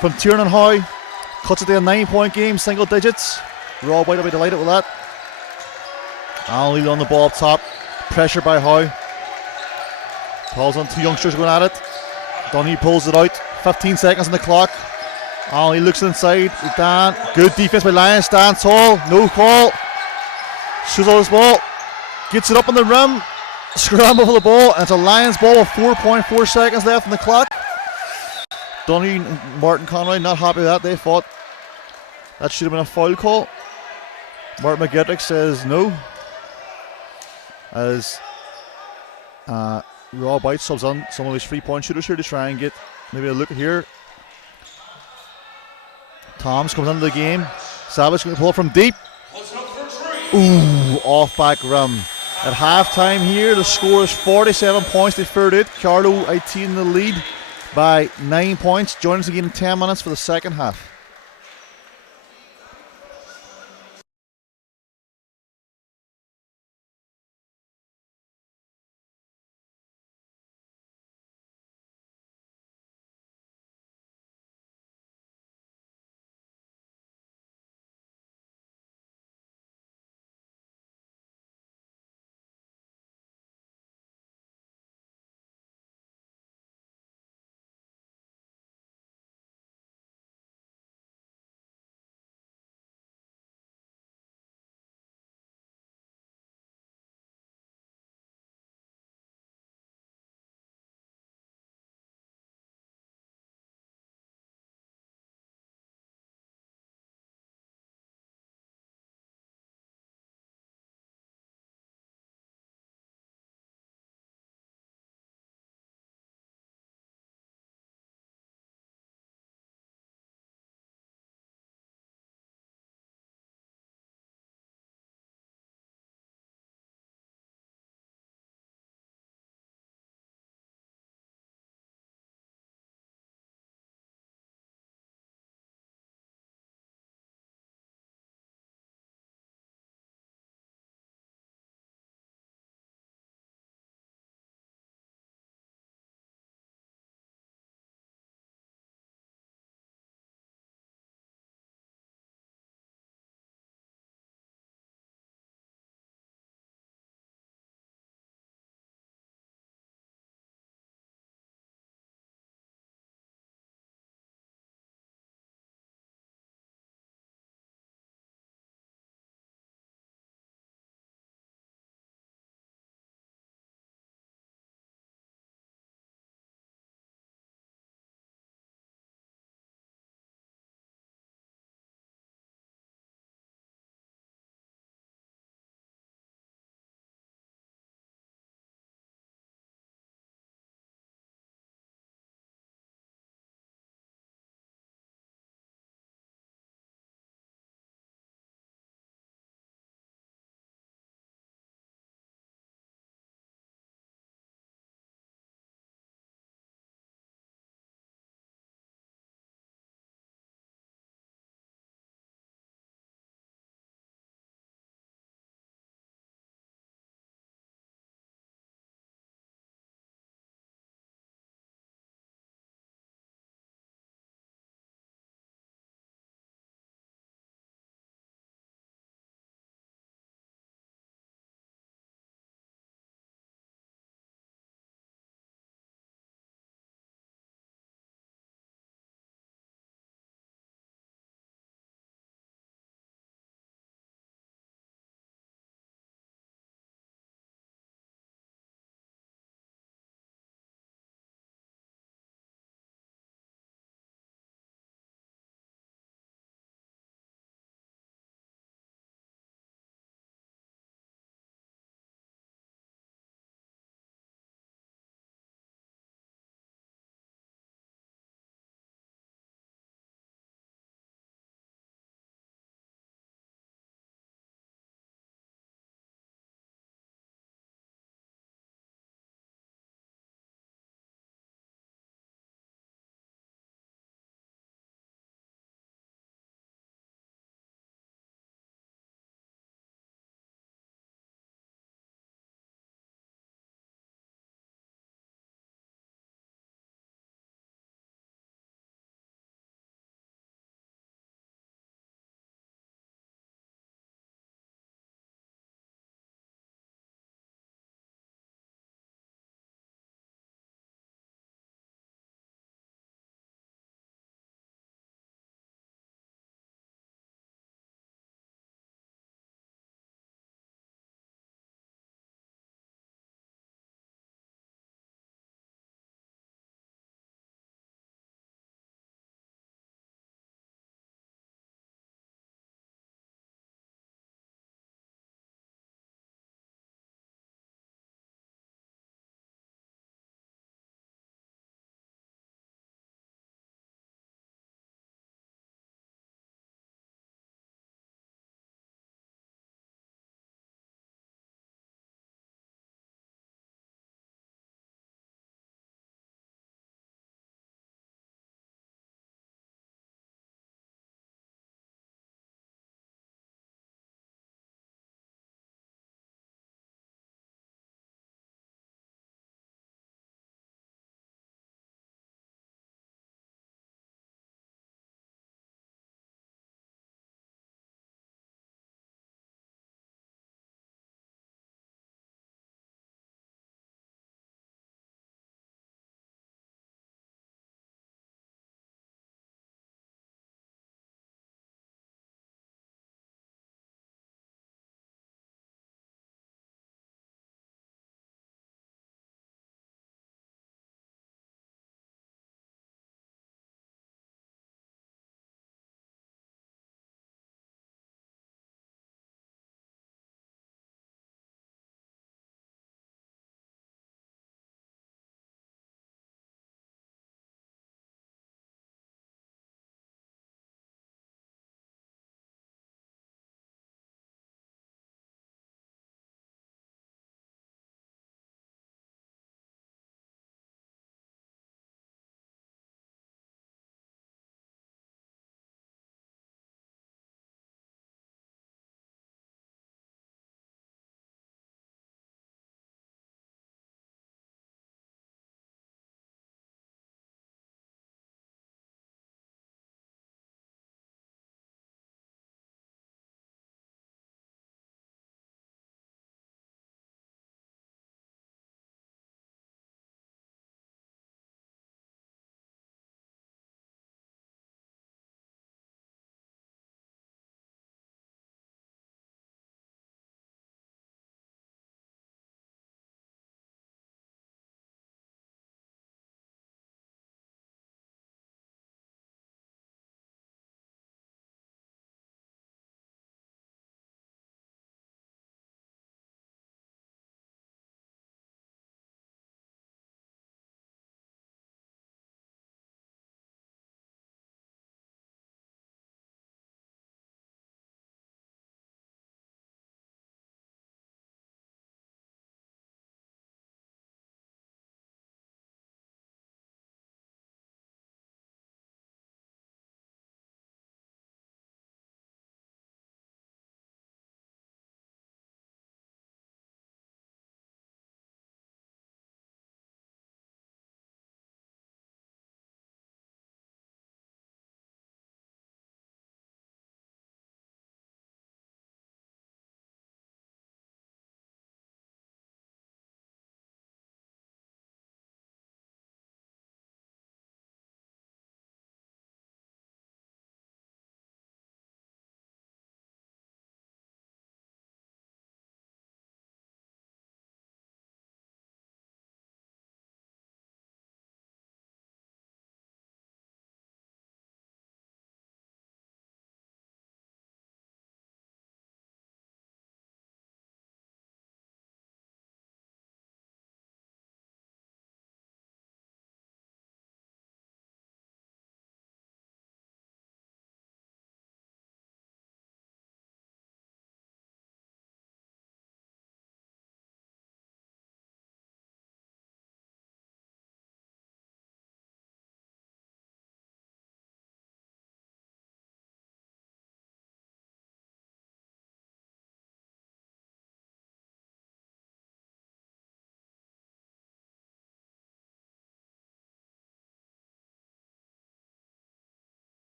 from Tiernan Hoy. Cuts it to a 9-point game, single digits. Rob White will be delighted with that. Alan Leal on the ball up top. Pressure by Hoy. Calls on 2 youngsters going at it. Donny pulls it out. 15 seconds on the clock. Alan Leal looks inside. Dan. Good defense by Lions. Stands tall. No call. Shoots all this ball. Gets it up on the rim. Scramble for the ball. And it's a Lions ball with 4.4 seconds left on the clock. Donny and Martin Conroy not happy with that. They thought that should have been a foul call. Martin McGettrick says no. As Rob White subs on some of his 3-point shooters here to try and get maybe a look at here. Toms comes into the game. Savage going to pull up from deep. Ooh, off back rim. At halftime here, the score is 47 points to 38. Carlow IT in the lead by 9 points. Join us again in 10 minutes for the second half.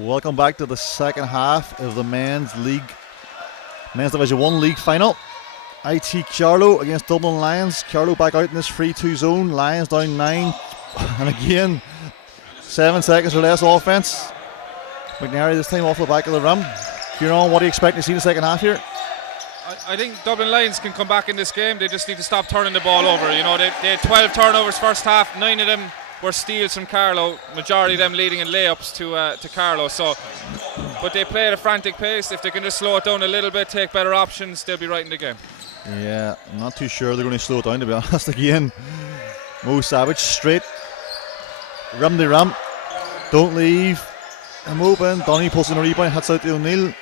Welcome back to the second half of the men's Division 1 league final. IT Carlow against Dublin Lions. Carlow back out in this 3-2 zone. Lions down 9. And again, 7 seconds or less offense. McNary this time off the back of the rim. Kieran, what do you expect to see in the second half here? I think Dublin Lions can come back in this game. They just need to stop turning the ball over. You know, they had 12 turnovers first half. 9 of them were steals from Carlow. Majority of them leading in layups to Carlow. So, but they play at a frantic pace. If they can just slow it down a little bit, take better options, they'll be right in the game. Yeah, I'm not too sure they're going to slow it down, to be honest. Again, Mo Savage straight. Rim to rim. Don't leave. I'm open. Donny pulls in a rebound, hits out to O'Neill.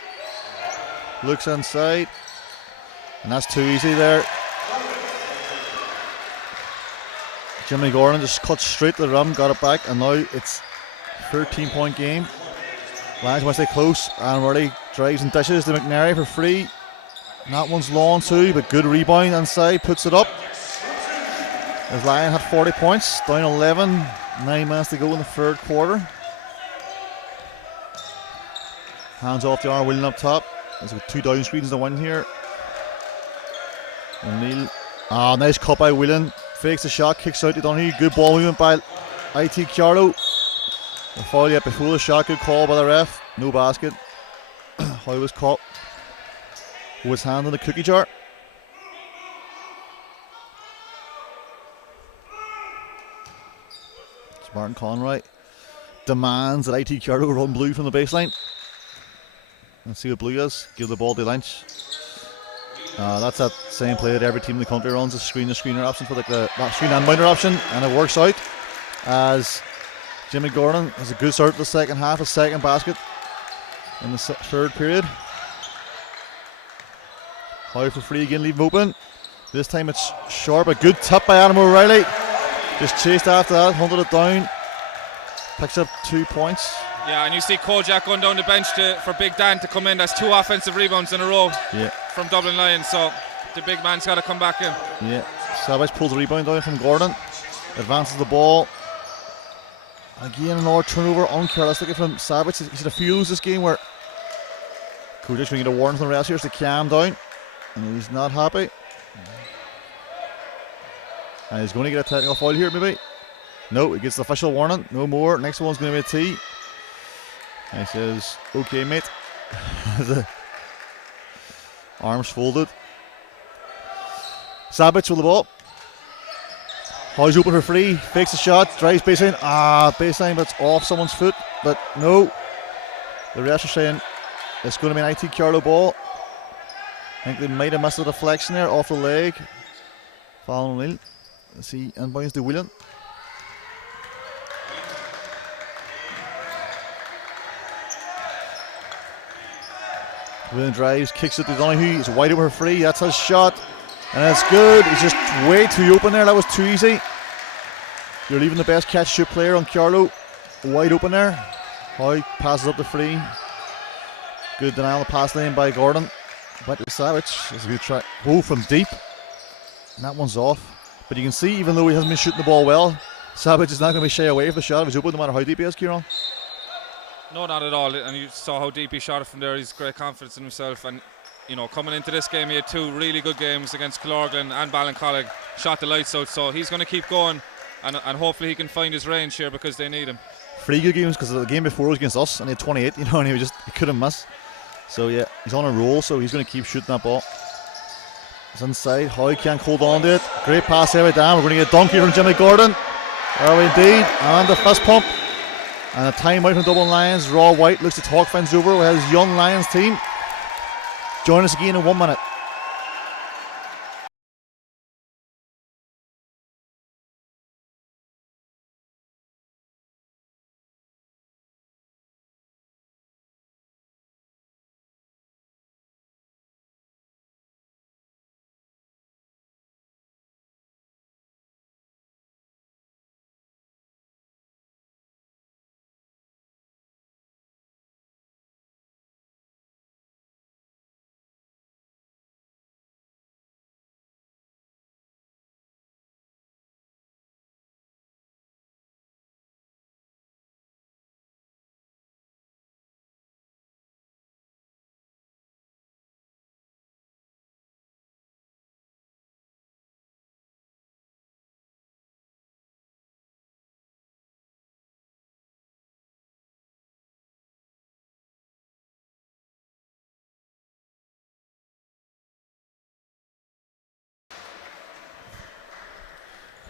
Looks inside. And that's too easy there. Jimmy Gordon just cut straight to the rim, got it back, and now it's a 13-point game. Lions want to stay close, and really drives and dishes to McNary for free. And that one's long too, but good rebound inside, puts it up. As Lion had 40 points, down 11, 9 minutes to go in the third quarter. Hands off the arm, Whelan up top. There's 2 down screens to win here. O'Neill. Nice cut by Whelan. Fakes the shot, kicks out to Donahue. Good ball movement by IT Carlow. The foul yet before the shot. Good call by the ref. No basket. How was caught with his hand in the cookie jar. It's Martin Conroy demands that IT Carlow run blue from the baseline. Let's see what blue is. Give the ball to Lynch. That's that same play that every team in the country runs, a screener option for like the screen and binder option, and it works out as Jimmy Gordon has a good start to the second half, a second basket in the third period. Howe for free again, leave him open. This time it's sharp, a good tip by Adam O'Reilly. Just chased after that, hunted it down, picks up 2 points. Yeah, and you see Kojak going down the bench for Big Dan to come in. That's 2 offensive rebounds in a row from Dublin Lions, so the big man's got to come back in. Yeah, Savage pulls the rebound down from Gordon, advances the ball. Again, another turnover, uncharacteristic from Savage. He's had a few lose this game where Kojak's going to get a warning from the rest here to calm down, and he's not happy. And he's going to get a technical foul here, maybe. No, he gets the official warning. No more. Next one's going to be a T. And he says, okay, mate. The arms folded. Savage with the ball. Howe's open for free. Fakes the shot. Drives baseline. Baseline, but it's off someone's foot. But no. The refs are saying it's going to be an IT Carlow ball. I think they might have missed the deflection there off the leg. Fallon O'Neill. Let's see. Inbounds to Whelan. Whelan drives, kicks it to Donahue. He's wide open for free. That's his shot. And it's good. He's just way too open there. That was too easy. You're leaving the best catch shoot player on Carlow wide open there. Howe passes up the free. Good denial on the pass lane by Gordon. Back to Savage. That's a good try. Oh, from deep. And that one's off. But you can see, even though he hasn't been shooting the ball well, Savage is not going to be shy away from the shot if he's open, no matter how deep he is, Kieran. No, not at all. And you saw how deep he shot it from there. He's great confidence in himself. And, you know, coming into this game, he had 2 really good games against Killorglin and Ballincollig. Shot the lights out. So he's going to keep going. And hopefully he can find his range here because they need him. 3 good games because the game before was against us and he had 28, you know, and he couldn't miss. So yeah, he's on a roll, so he's going to keep shooting that ball. It's inside. Howe can't hold on to it. Great pass there by Dan. We're going to get a dunk here from Jimmy Gordon. Are we indeed? And the fist pump. And a timeout from Dublin Lions. Raw White looks to talk things over with his young Lions team. Join us again in 1 minute.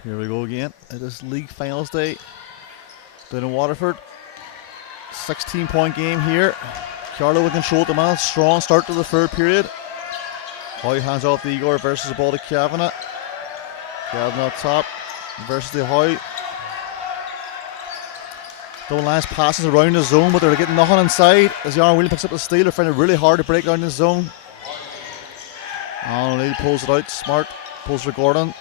Here we go again. It is league finals day down in Waterford. 16-point game here. Carlow in control at the moment. Strong start to the third period. Hoy hands off to Igor versus the ball to Kavanagh. Kavanagh up top versus the Hoy. Dublin Lions passes around the zone, but they're getting nothing inside. As Aaron Whelan picks up the steal, they're finding it really hard to break down the zone. Alan O'Neill pulls it out. Smart pulls for Gordon.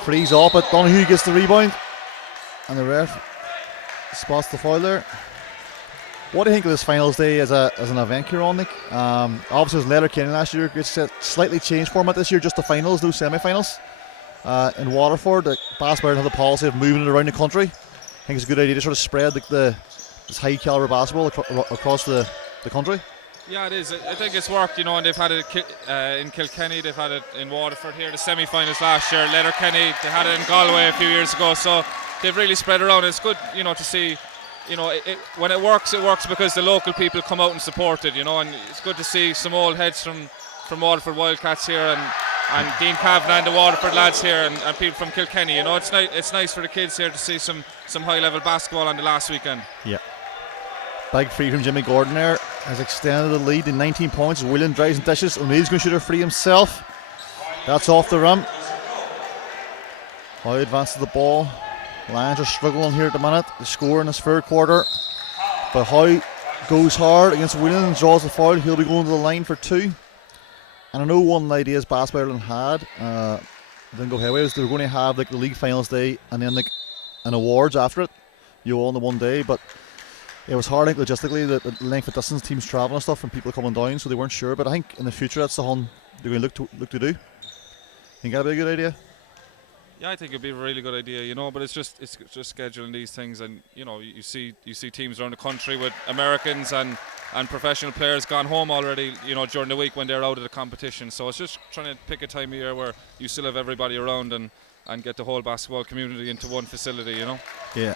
Frees off, but Donoghue gets the rebound. And the ref spots the foul there. What do you think of this finals day as an event, Kieran, Nick? Obviously it was Letterkenny last year. It's a slightly changed format this year, just the finals, no semi-finals. In Waterford, the basketball have the policy of moving it around the country. I think it's a good idea to sort of spread this high caliber basketball across the country. Yeah, it is. I think it's worked, and they've had it in Kilkenny, they've had it in Waterford here, the semi-finals last year. Letterkenny, they had it in Galway a few years ago, so they've really spread around. It's good, to see. When it works because the local people come out and support it, and it's good to see some old heads from Waterford Wildcats here and Dean Kavanagh and the Waterford lads here and people from Kilkenny. It's nice for the kids here to see some high level basketball on the last weekend. Yeah. Big free from Jimmy Gordon there has extended the lead in 19 points. William drives and dishes. O'Neill's going to shoot a free himself. That's off the rim. Hoy advances the ball. Lions are struggling here at the minute. They score in this third quarter. But Hoy goes hard against Whelan and draws the foul. He'll be going to the line for 2. And I know one of the ideas Basketball Ireland had, didn't go ahead with, is they were going to have the league finals day and then an awards after it. All in the one day, but it was hard, I think, logistically, the length of distance teams traveling and stuff and people coming down, so they weren't sure. But I think in the future that's the one they're going to look to do. Think that'd be a good idea? Yeah, I think it'd be a really good idea, but it's just scheduling these things, and you see teams around the country with Americans and professional players gone home already, during the week when they're out of the competition. So it's just trying to pick a time of year where you still have everybody around and get the whole basketball community into one facility, Yeah.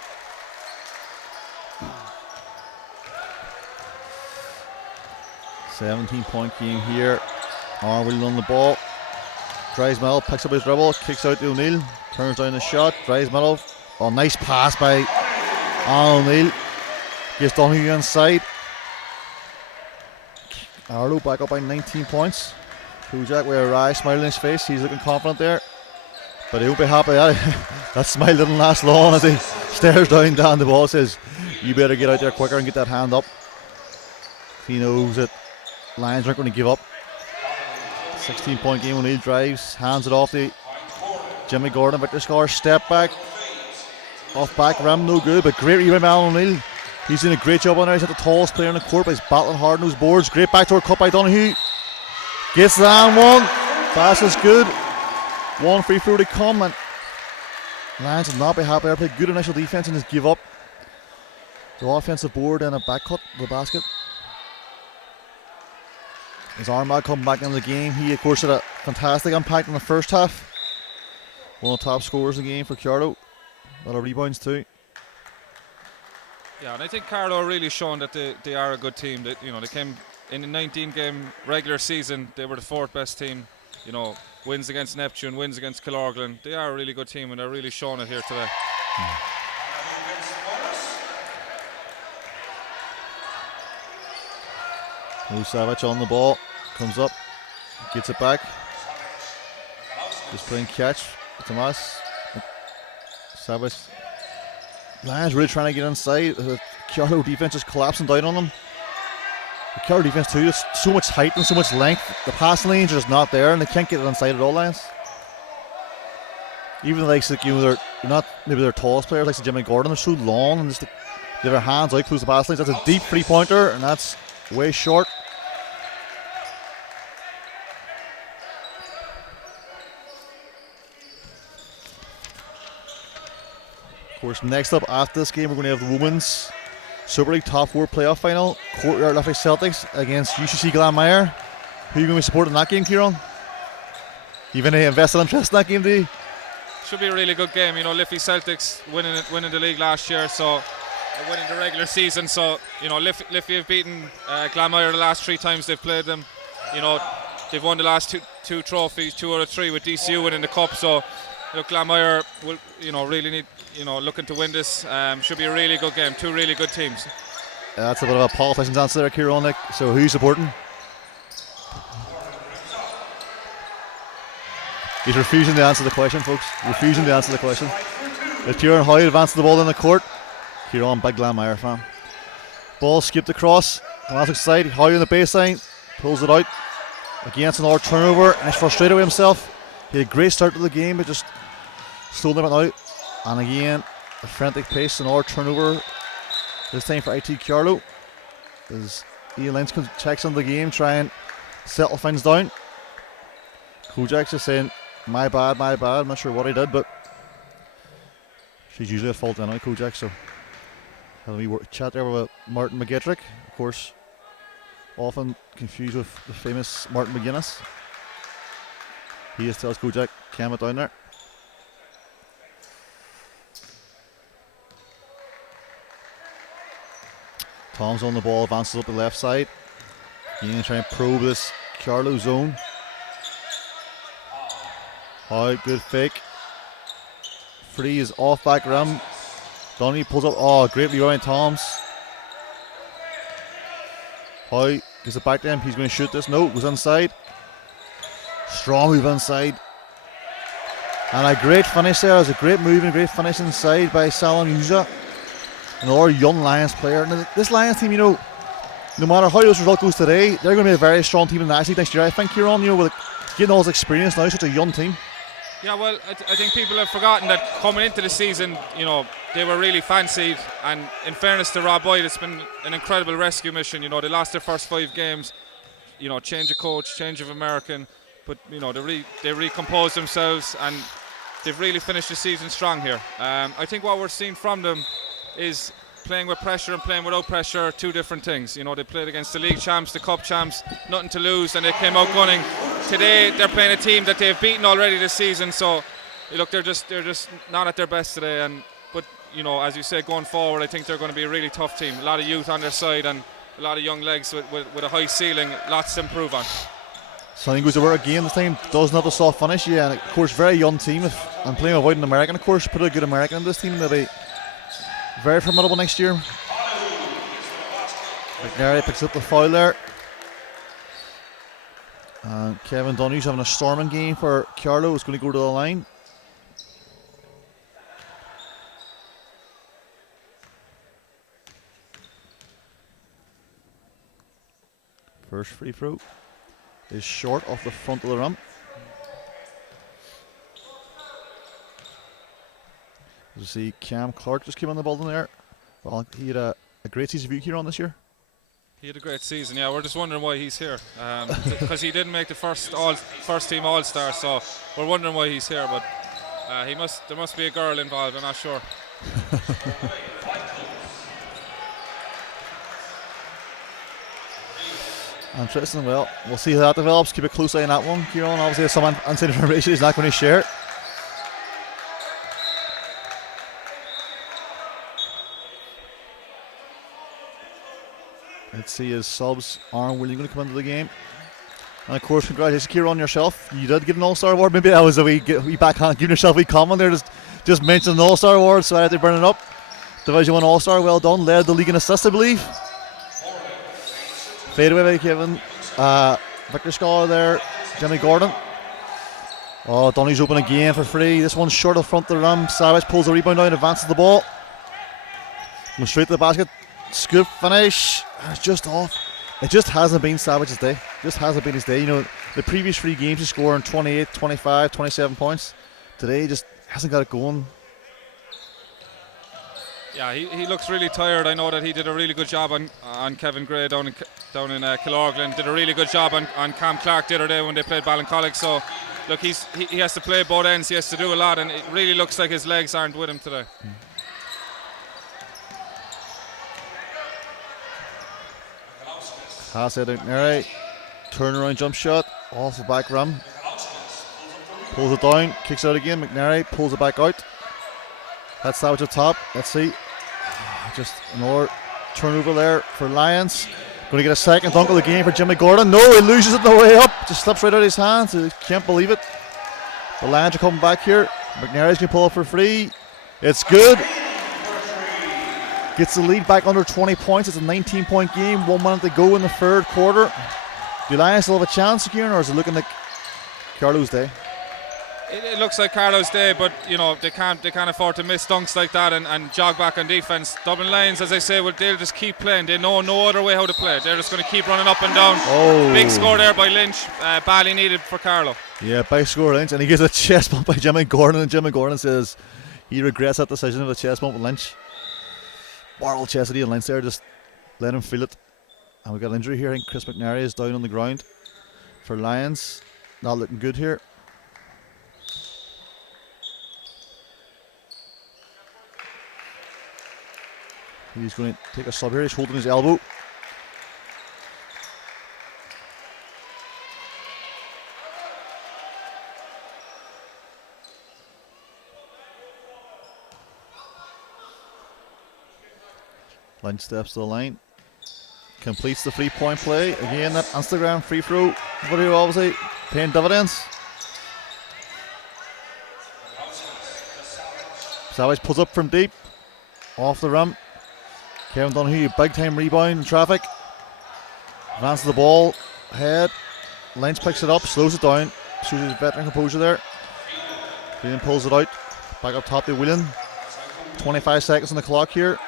$17-point game here. Arwell on the ball. Drives middle, picks up his dribble, kicks out to O'Neill, turns down the shot, drives middle. Oh, nice pass by Alan O'Neill. Gets Donoghue inside. Carlow back up by 19 points. Kujak with a wry smile on his face. He's looking confident there. But he won't be happy. That smile didn't last long as he stares down the ball. Says, you better get out there quicker and get that hand up. He knows that Lions aren't going to give up. 16-point game. O'Neill drives, hands it off to Jimmy Gordon. Victor Scar, step back, off back rim, no good, but great rebound by Alan O'Neill. He's doing a great job on there. He's at the tallest player on the court, but he's battling hard on those boards. Great backdoor cut by Donoghue. Gets the hand one. Pass is good. One free throw to come, and Lions will not be happy. They played good initial defense and just give up. The offensive board and a back cut to the basket. As Armagh come back into the game, he of course had a fantastic impact in the first half. One of the top scorers in the game for Carlow. A lot of rebounds too. Yeah, and I think Carlow are really showing that they are a good team. They came in the 19-game regular season. They were the 4th best team. Wins against Neptune, wins against Killorglin. They are a really good team, and they're really showing it here today. Savage on the ball, comes up, gets it back. Just playing catch. Tomas. Savage. Lions really trying to get inside. The Carlow defense is collapsing down on them. The Carlow defense too, there's so much height and so much length. The passing lanes are just not there, and they can't get it inside at all, Lions. Even the likes of, they're not maybe their tallest players, like Jimmy Gordon, they're so long and just get their hands out, close the pass lanes. That's a deep 3-pointer, and that's way short. Of course, next up after this game, we're going to have the Women's Super League Top 4 playoff final. Courtyard Liffey Celtics against UCC Glanmire. Who are you going to be supporting in that game, Kieran? You have any invested interest in that game, do you? Should be a really good game. Liffey Celtics winning the league last year, so winning the regular season. So Liffey have beaten Glanmire the last 3 times they've played them. They've won the last two trophies, 2 out of 3 with DCU winning the cup. So look, Glanmire will, really need, looking to win this. Should be a really good game. Two really good teams. That's a bit of a politician's answer there, Kieran, Nick. So who are you supporting? He's refusing to answer the question, folks. Refusing to answer the question. If Kieran Hoy advances the ball in the court, Kieran, big Glanmire fan. Ball skipped across. Classic side. Hoy on the baseline. Pulls it out. Against another turnover. And he's frustrated with himself. He had a great start to the game, but just slowed them out. And again, a frantic pace. Another turnover. This time for IT Carlow. As Ian Lynch checks on the game, try and settle things down. Kojak's just saying, my bad. I'm not sure what he did, but she's usually at fault anyway, Kojak. So had a wee chat there with Martin McGettrick, of course, often confused with the famous Martin McGuinness. He just tells Kojak, calm it down there. Tom's on the ball, advances up the left side. Again, trying to probe this Carlow zone. Alright, good fake. Free is off back rim. Donny pulls up. Oh, great rebound, Toms. Hoy gets it back to him. He's going to shoot this. No, goes inside. Strong move inside. And a great finish there. It was a great move and great finish inside by Salam Yuza. Another young Lions player. And this Lions team, no matter how this result goes today, they're going to be a very strong team in the National League next year. I think you're on, with getting all this experience now, such a young team. Yeah, well, I think people have forgotten that coming into the season, they were really fancied. And in fairness to Rob Boyd, it's been an incredible rescue mission. They lost their first 5 games. Change of coach, change of American, but they recomposed themselves and they've really finished the season strong here. I think what we're seeing from them is playing with pressure and playing without pressure, two different things. They played against the league champs, the cup champs, nothing to lose, and they came out gunning. Today they're playing a team that they've beaten already this season, so look, they're just not at their best today. But as you say, going forward, I think they're going to be a really tough team. A lot of youth on their side and a lot of young legs with a high ceiling, lots to improve on. Something goes to work again this time, doesn't have a soft finish, yeah, and of course very young team, and playing avoiding American, of course, put a good American in this team, they'll be very formidable next year. McNary picks up the foul there. And Kevin Donahue having a storming game for Carlow. Is going to go to the line. First free throw is short off the front of the rim. As you see, Cam Clark just came on the building there. Well, he had a great season for you here on this year. He had a great season, yeah. We're just wondering why he's here, because he didn't make the first team All-Star, so we're wondering why he's here. But there must be a girl involved. I'm not sure. Interesting. Well, we'll see how that develops. Keep a close eye on that one, Kieran. Obviously, some inside information he's not going to share it. Let's see his subs. Aaron William going to come into the game. And of course, congratulations, Kieran, yourself. You did get an All-Star award. Maybe that was a wee backhand, giving yourself a wee comment there. Just mentioned an All-Star award, so I had to burn it up. Division 1 All-Star, well done. Led the league in assists, I believe. Fade away by Kevin. Victor Scholar there. Jimmy Gordon. Oh, Donny's open again for free. This one's short of the front of the rim. Savage pulls the rebound down, advances the ball. Goes straight to the basket. Scoop finish. It's just off. It just hasn't been Savage's day. Just hasn't been his day. The previous 3 games he's scoring 28, 25, 27 points. Today he just hasn't got it going. Yeah, he looks really tired. I know that he did a really good job on Kevin Gray down in Killorglin. Did a really good job on Cam Clark the other day when they played Ballincollig. So, look, he has to play both ends. He has to do a lot, and it really looks like his legs aren't with him today. Pass it out there. Turnaround jump shot off the back rim. Pulls it down, kicks out again. McNary pulls it back out. That's Savage up top. Let's see. Just another turnover there for Lions. Going to get a second dunk of the game for Jimmy Gordon. No, he loses it on the way up. Just slips right out of his hands. He can't believe it. The Lions are coming back here. McNary's can pull up for free. It's good. Gets the lead back under 20 points. It's a 19-point game. 1 minute to go in the third quarter. Do Lions still have a chance, Kieran, or is it looking like Carlow's day? It looks like Carlow's day, but you know they can't afford to miss dunks like that and jog back on defense. Dublin Lions, as I say, they'll just keep playing. They know no other way how to play. They're just going to keep running up and down. Oh. Big score there by Lynch. Badly needed for Carlow. Yeah, big score Lynch, and he gets a chest bump by Jimmy Gordon, and Jimmy Gordon says he regrets that decision of a chest bump with Lynch. Barrel Chastity and Lynch there, just let him feel it. And we've got an injury here. I think Chris McNary is down on the ground for Lions. Not looking good here. He's going to take a sub here. He's holding his elbow. Lynch steps to the line. Completes the 3-point play. Again, that Instagram free throw video obviously paying dividends. Savage pulls up from deep. Off the rim. Kevin Donoghue, big time rebound in traffic. Advances the ball ahead. Lynch picks it up, slows it down. Shows his veteran composure there. Whelan pulls it out. Back up top to Whelan. 25 seconds on the clock here.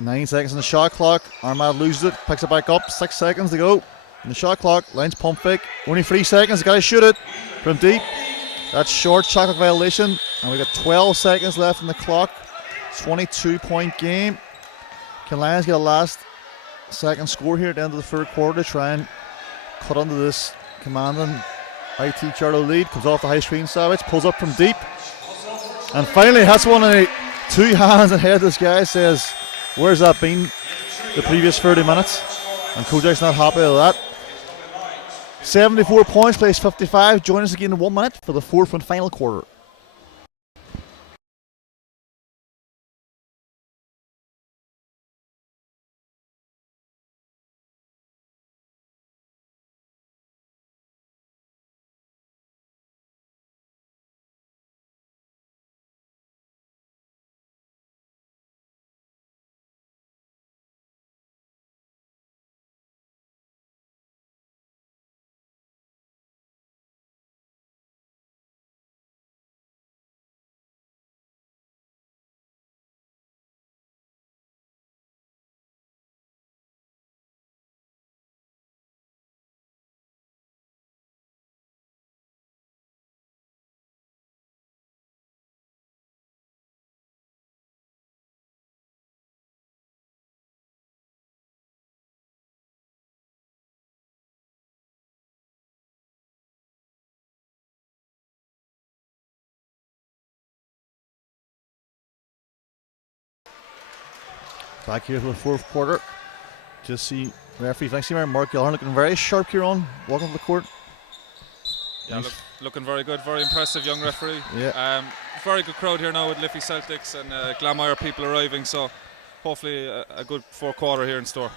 9 seconds on the shot clock. Armad loses it, picks it back up. 6 seconds to go. In the shot clock, Lynch pump fake. Only 3 seconds, got to shoot it from deep. That's short, shot clock violation. And we've got 12 seconds left on the clock. 22-point game. Can Lions get a last second score here at the end of the third quarter to try and cut under this commanding IT Carlow lead? Comes off the high screen, Savage pulls up from deep, and finally has one in 2 hands ahead. This guy says, where's that been the previous 30 minutes? And Kojak's not happy with that. 74 points, plays 55. Join us again in 1 minute for the fourth and final quarter. Back here for the fourth quarter. Just see referee thanks to Mark Gallagher looking very sharp here on. Welcome to the court. Yeah, nice. Looking very good, very impressive young referee. Yeah. Very good crowd here now with Liffey Celtics and Glamire people arriving, so hopefully a good fourth quarter here in store.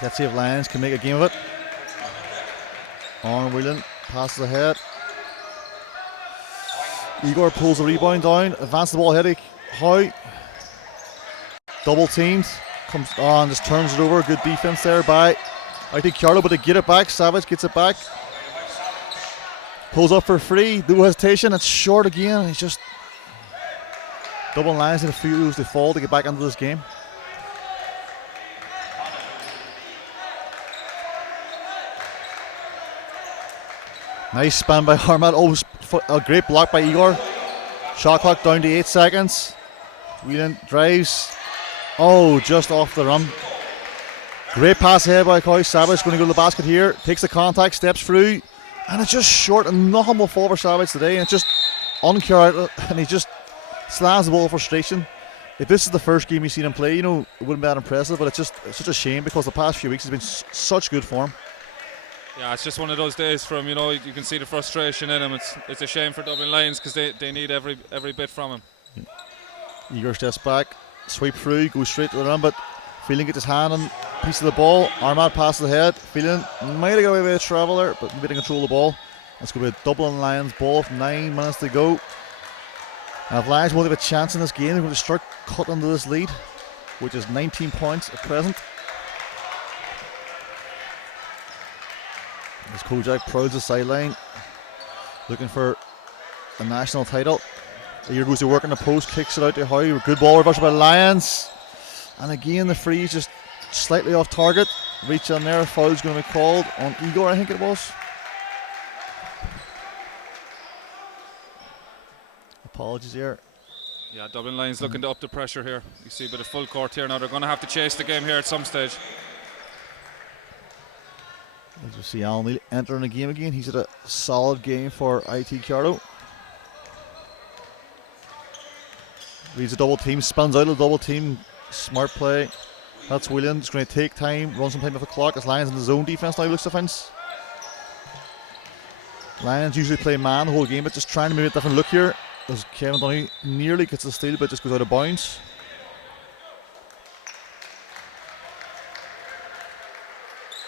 Let's see if Lions can make a game of it. On Whelan passes ahead. Igor pulls the rebound down, advances the ball ahead. How? Double teamed, comes on, just turns it over. Good defense there by I think Carlow, but to get it back, Savage gets it back. Pulls up for free, no hesitation. It's short again. He's just Dublin Lions in a few moves to fall to get back into this game. Nice span by Armad. Oh, a great block by Igor. Shot clock down to 8 seconds. Whelan drives. Oh, just off the rim. Great pass ahead by Coy. Savage going to go to the basket here. Takes the contact, steps through. And it's just short, and nothing will fall for Savage today. And it's just uncarried, and he just slams the ball with frustration. If this is the first game you've seen him play, you know, it wouldn't be that impressive, but it's such a shame because the past few weeks he's been such good form. Yeah, it's just one of those days for him, you know, you can see the frustration in him. It's a shame for Dublin Lions because they need every bit from him. Yeah. Igor steps back, sweep through, goes straight to the rim, but Phelan gets his hand on a piece of the ball. Armad passes ahead. Phelan might have got away with a travel there, but maybe to control the ball. It's going to be a Dublin Lions ball with 9 minutes to go. And if Lions won't have a chance in this game, they're going to start cutting into this lead, which is 19 points at present. As Kojak prowls the sideline, looking for a national title. Here goes to work in the post, kicks it out to Howe. Good ball reversal by Lions. And again, the freeze just slightly off target. Reach on there, foul's going to be called on Igor, I think it was. Apologies here. Yeah, Dublin Lions looking to up the pressure here. You see a bit of full court here now. They're going to have to chase the game here at some stage. As you see Alan Neal entering the game again. He's had a solid game for IT Carlow. Reads a double team, spins out of the double team. Smart play. That's Williams. Going to take time, run some time off the clock. As Lions in the zone defense now looks defense. Lions usually play man the whole game, but just trying to make a different look here. As Kevin Downey nearly gets the steal, but just goes out of bounds.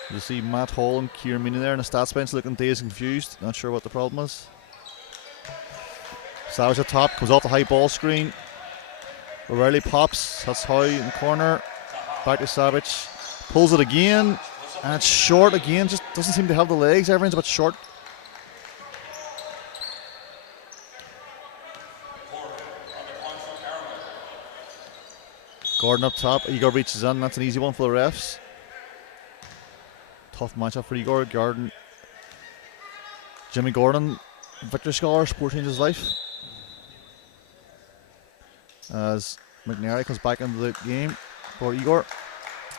You see Matt Hall and Kieran Meany there in the stats bench looking dazed and confused. Not sure what the problem is. Savage at top, comes off the high ball screen. O'Reilly pops, that's Howe in the corner. Back to Savage. Pulls it again. And it's short again, just doesn't seem to have the legs. Everyone's a bit short. Gordon up top, Igor reaches in, that's an easy one for the refs. Tough matchup for Igor. Jimmy Gordon, Victor Scholar, sport changes his life. As McNary comes back into the game for Igor.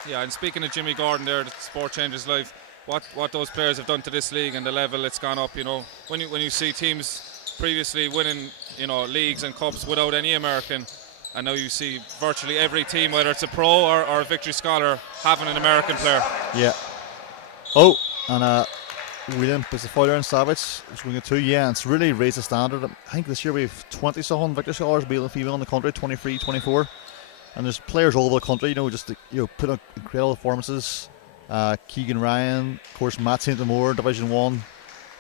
Yeah, and speaking of Jimmy Gordon there, the sport changes life. What those players have done to this league and the level it's gone up, you know. When you see teams previously winning, you know, leagues and cups without any American, and now you see virtually every team, whether it's a pro or a Victory Scholar, having an American player. Yeah. Oh, and William is the foul there in Savage. Swing it 2. Yeah, and it's really raised the standard. I think this year we have 20 something Victory Scholars, male and female in the country, 23, 24. And there's players all over the country, you know, just to, you know, put on incredible performances. Keegan Ryan, of course, Matt St. Amor, Division 1.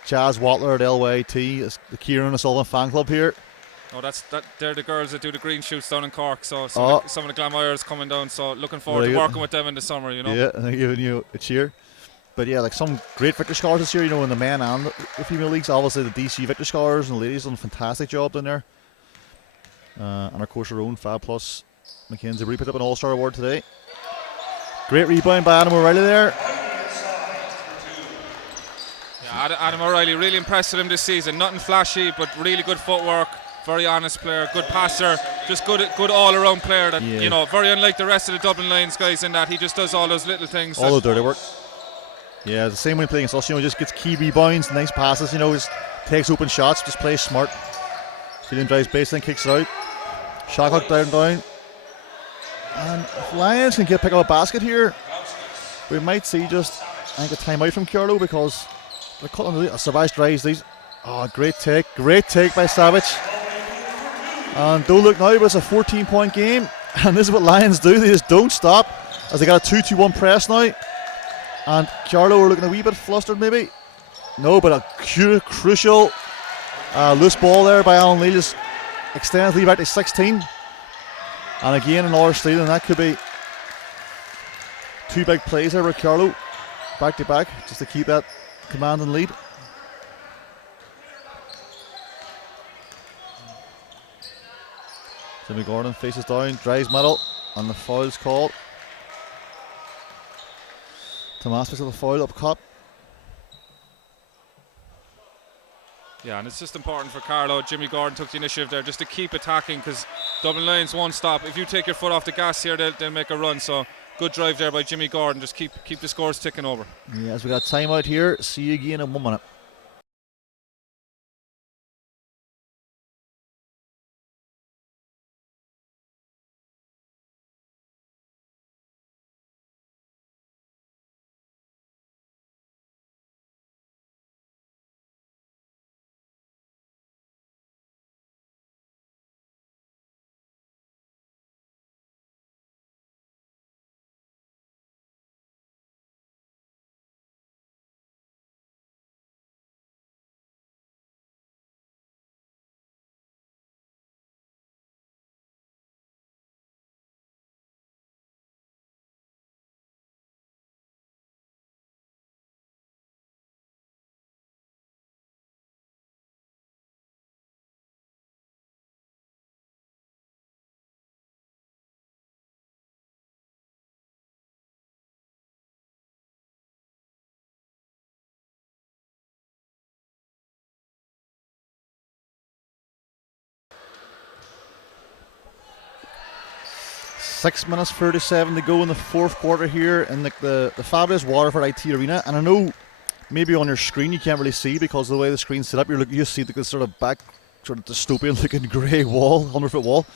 Chaz Watler at LYT, it's the Kieran O'Sullivan fan club here. Oh, they're the girls that do the green shoots down in Cork. So some of the Glamires coming down. So looking forward to working with them in the summer. You know. Yeah, and they're giving you a cheer. But yeah, like some great Victor Scholars this year. You know, in the men and the female leagues. Obviously, the DC Victor Scholars and the ladies done a fantastic job down there. And of course, our own Fab Plus Mackenzie Bree picked up an All-Star award today. Great rebound by Adam O'Reilly there. Yeah, Adam O'Reilly really impressed with him this season. Nothing flashy, but really good footwork. Very honest player, good passer, just good all-around player. That you know, very unlike the rest of the Dublin Lions guys in that he just does all those little things. All the dirty work. Yeah, the same way playing against us. You know, just gets key rebounds, nice passes. You know, just takes open shots, just plays smart. Feeling drives baseline, kicks it out. Shot clock down. And if Lions can pick up a basket here, we might see just I think a timeout from Carlow because they're cutting the Savage drives these. Oh, great take by Savage. And don't look now, but it's a 14-point game. And this is what Lions do, they just don't stop. As they got a 2-2-1 press now. And Carlow are looking a wee bit flustered maybe. No, but a crucial loose ball there by Alan Neal just extends the lead back to 16. And again another steal, and that could be 2 big plays there with Carlow. Back to back, just to keep that command and lead. Jimmy Gordon faces down, drives middle, and the foul's called. Tomas picks up the foul up top. Yeah, and it's just important for Carlow. Jimmy Gordon took the initiative there just to keep attacking because Dublin Lions won't stop. If you take your foot off the gas here, they'll make a run. So good drive there by Jimmy Gordon. Just keep the scores ticking over. Yeah, as we got time out here. See you again in 1 minute. 6 minutes 37 to go in the fourth quarter here in the fabulous Waterford IT Arena. And I know maybe on your screen you can't really see because of the way the screen's set up. You just see the sort of back, sort of dystopian looking grey wall, 100-foot wall.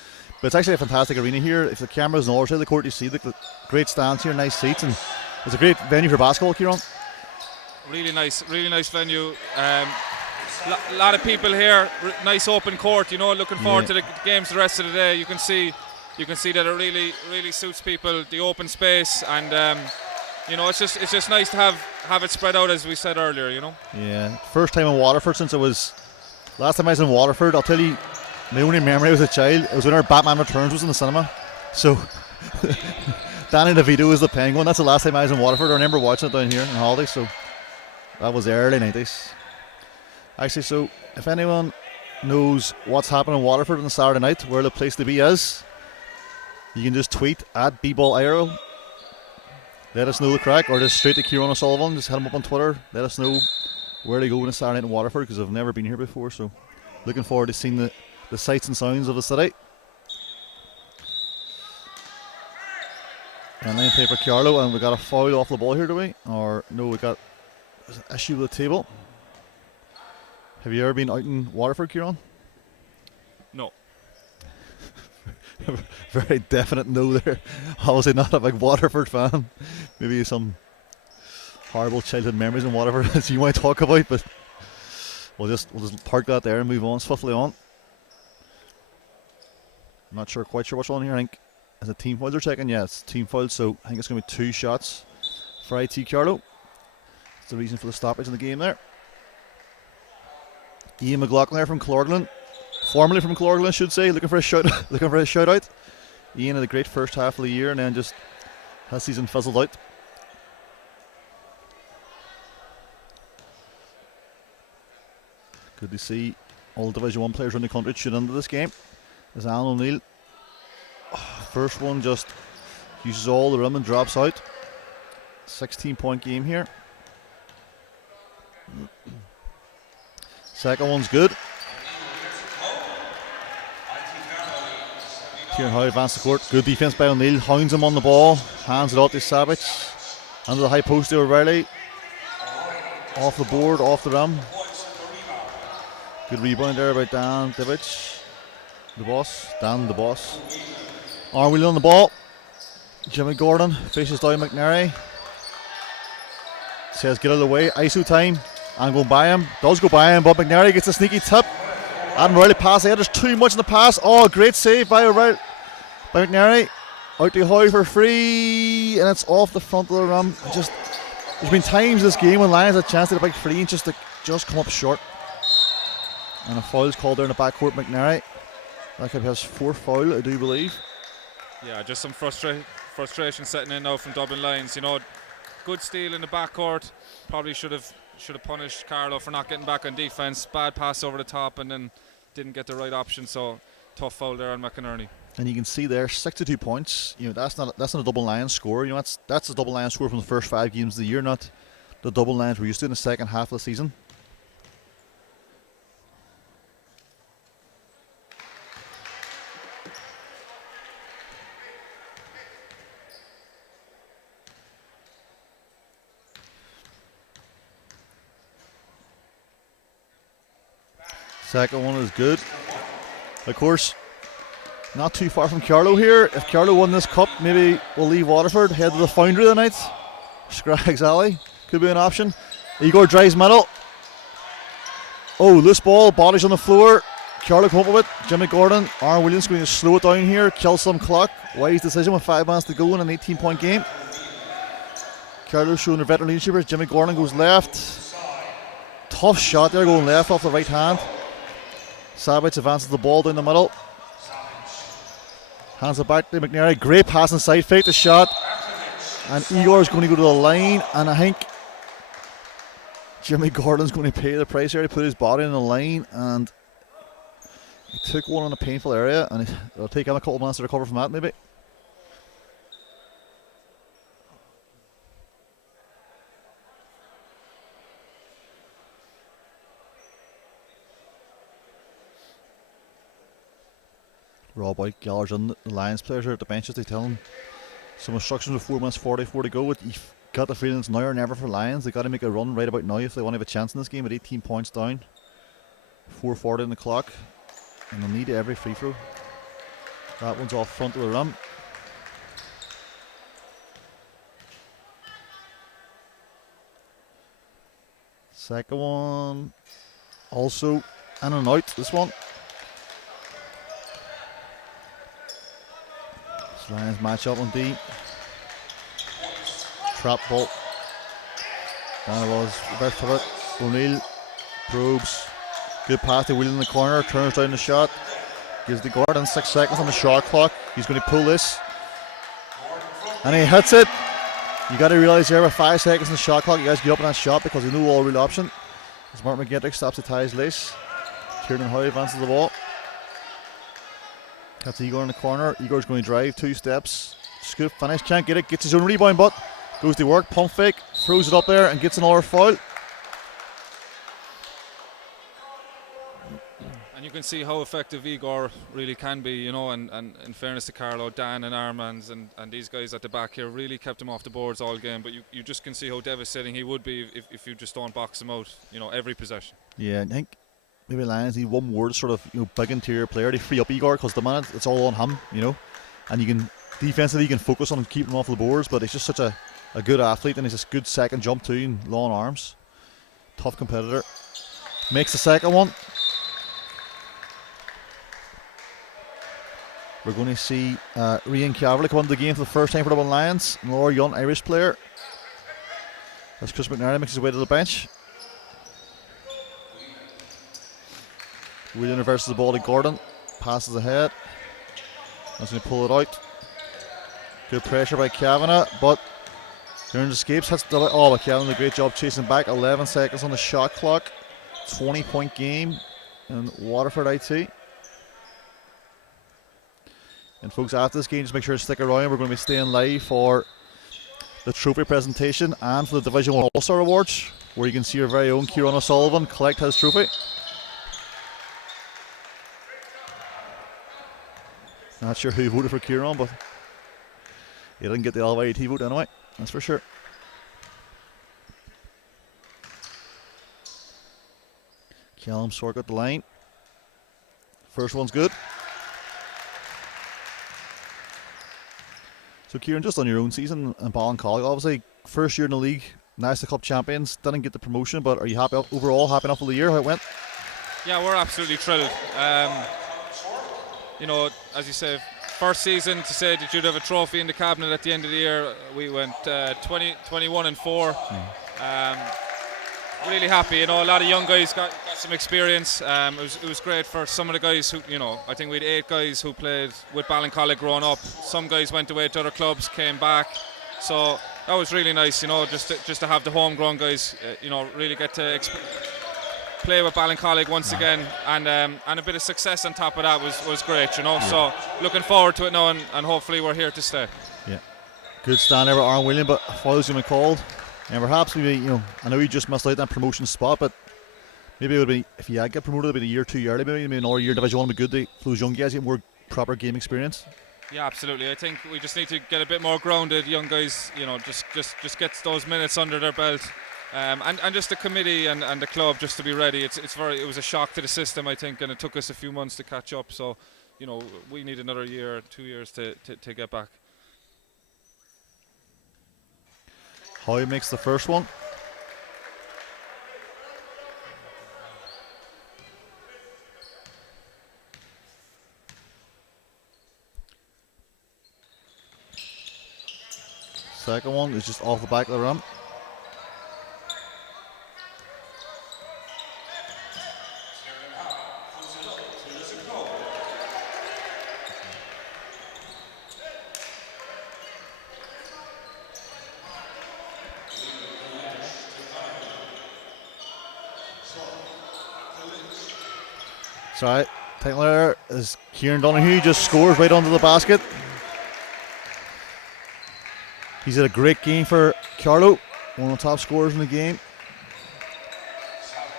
But it's actually a fantastic arena here. If the camera's on the other side of the court, you see the great stands here, nice seats, and it's a great venue for basketball, Kieran. Really nice venue. A lot of people here. Nice open court. Looking forward to the games the rest of the day. You can see that it really suits people. The open space, and it's just nice to have it spread out, as we said earlier. Yeah. First time in Waterford since last time I was in Waterford. I'll tell you, my only memory as a child, it was when our Batman Returns was in the cinema. So Danny DeVito was the Penguin. That's the last time I was in Waterford. I remember watching it down here in holiday. So that was the early 90s. Actually, so if anyone knows what's happening in Waterford on Saturday night, where the place to be is, you can just tweet at @BBallIRO. Let us know the crack, or just straight to Kieran O'Sullivan. Just hit him up on Twitter. Let us know where to go on a Saturday night in Waterford, because I've never been here before. So looking forward to seeing the sights and sounds of the city. And then play for Carlow, and we got a foul off the ball here, do we? Or no, we got an issue with the table. Have you ever been out in Waterford, Kieran? No. Very definite no there. Obviously not a big Waterford fan. Maybe some horrible childhood memories in Waterford as you might talk about, but we'll just park that there and move on swiftly on. I'm not quite sure what's on here. I think is it team fouls they're checking? Yeah, it's team fouls, so I think it's going to be 2 shots for IT Carlow. That's the reason for the stoppage in the game there. Ian McLaughlin there from Clorglen, formerly from Clorglen, I should say, looking for a shout out. Ian had a great first half of the year and then just has season fizzled out. Good to see all Division 1 players around the country tune into this game. As Alan O'Neill, first one just uses all the rim and drops out. 16-point game here. Second one's good. Kieran Howe advanced the court. Good defense by O'Neill. Hounds him on the ball. Hands it out to Savage. Under the high post to O'Reilly. Off the board, off the rim. Good rebound there by Dan Divich. Dan the boss. Arwheel on the ball. Jimmy Gordon faces down McNary. Says get out of the way. ISO time. And go by him. Does go by him, but McNary gets a sneaky tip. Adam Riley pass ahead. There's too much in the pass. Oh, great save by McNary. Out to Howe for free. And it's off the front of the rim. There's been times this game when Lions had a chance to get a big free and just come up short. And a foul's called there in the backcourt. McNary. That could be his 4th foul, I do believe. Yeah, just some frustration setting in now from Dublin Lions. Good steal in the backcourt. Probably should have punished Carlow for not getting back on defence. Bad pass over the top and then didn't get the right option. So tough foul there on McInerney. And you can see there 62 points. That's not a Dublin Lions score. That's the Dublin Lions score from the first 5 games of the year, not the Dublin Lions we're used to in the second half of the season. Second one is good. Of course, not too far from Carlow here. If Carlow won this cup, maybe we'll leave Waterford, head to the Foundry tonight. Scraggs Alley could be an option. Igor drives middle. Oh, loose ball, bodies on the floor. Carlow come up with it. Jimmy Gordon, Aaron Williams going to slow it down here, kill some clock. Wise decision with 5 minutes to go in an 18-point game. Carlow showing their veteran leadership. Jimmy Gordon goes left. Tough shot there, going left off the right hand. Savage advances the ball down the middle. Hands it back to McNary. Great pass inside, fake the shot. And Igor's going to go to the line. And I think Jimmy Gordon's going to pay the price here to put his body in the line. And he took one in a painful area. And it'll take him a couple of minutes to recover from that, maybe. swap out. Gallagher's in, the Lions players are at the benches. They tell him some instructions with 4 minutes 44 to go. You've got the feeling it's now or never for Lions. They've got to make a run right about now if they want to have a chance in this game at 18 points down. 4:40 on the clock. And they'll need every free throw. That one's off front of the rim. Second one. Also in and out, this one. This Lions match up on D. Trap ball. Down it was. Best of it. O'Neill probes. Good pass to Whelan in the corner. Turns down the shot. Gives the guard 6 seconds on the shot clock. He's going to pull this. And he hits it. You got to realise here with 5 seconds on the shot clock, you guys get up on that shot because you know all real option. As Mark McGintrick stops the tie his lace. Kieran Howe advances the ball. That's Igor in the corner. Igor's going to drive 2 steps. Scoop, finish, can't get it. Gets his own rebound, but goes to work. Pump fake, throws it up there and gets another foul. And you can see how effective Igor really can be, you know, and in fairness to Carlow, Dan and Armands and these guys at the back here really kept him off the boards all game, but you just can see how devastating he would be if you just don't box him out, you know, every possession. Yeah, I think maybe Lions need one more sort of, you know, big interior player to free up Igor, because the minute it's all on him, you know, and you can defensively you can focus on keeping him off the boards, but he's just such a good athlete and he's a good second jump too and long arms. Tough competitor. Makes the second one. We're going to see Rian Cavalry come into the game for the first time for Dublin Lions. Another young Irish player. That's Chris McNary, makes his way to the bench. Whelan reverses the ball to Gordon. Passes ahead. That's going to pull it out. Good pressure by Kavanagh, but Kieran escapes. Hits the but Kavanagh did a great job chasing back. 11 seconds on the shot clock. 20-point game in Waterford IT. And folks, after this game, just make sure to stick around. We're going to be staying live for the trophy presentation and for the Division 1 All-Star Awards, where you can see our very own Kieran O'Sullivan collect his trophy. Not sure who voted for Kieran, but he didn't get the LYT vote anyway, that's for sure. Callum Sork at the line. First one's good. So Kieran, just on your own season in Ballincollig, obviously first year in the league, National Cup champions, didn't get the promotion, but are you happy overall, happy enough with the year, how it went? Yeah, we're absolutely thrilled. You know, as you say, first season to say that you'd have a trophy in the cabinet at the end of the year, we went 21-4. Really happy, you know, a lot of young guys got some experience. It was great for some of the guys who, you know, I think we had 8 guys who played with Ballincollig growing up. Some guys went away to other clubs, came back, so that was really nice, you know, just to have the homegrown guys, you know, really get to play with Ballincollig once again, and a bit of success on top of that was great, you know. Yeah. So looking forward to it now, and hopefully we're here to stay. Yeah, good stand there with Aaron William, but fouls going to be called. And perhaps maybe, you know, I know you just missed out that promotion spot, but maybe it would be, if you had get promoted, it would be a year too early, maybe another year Division 1 would be good for those young guys get more proper game experience. Yeah, absolutely. I think we just need to get a bit more grounded. Young guys, you know, just gets those minutes under their belt, and just the committee and the club just to be ready. It was a shock to the system, I think, and it took us a few months to catch up. So, you know, we need another year, 2 years to get back. Hoy makes the first one. Second one is just off the back of the rim. Sorry, Taylor is Kieran Donahue, just scores right onto the basket. He's had a great game for Carlow, one of the top scorers in the game.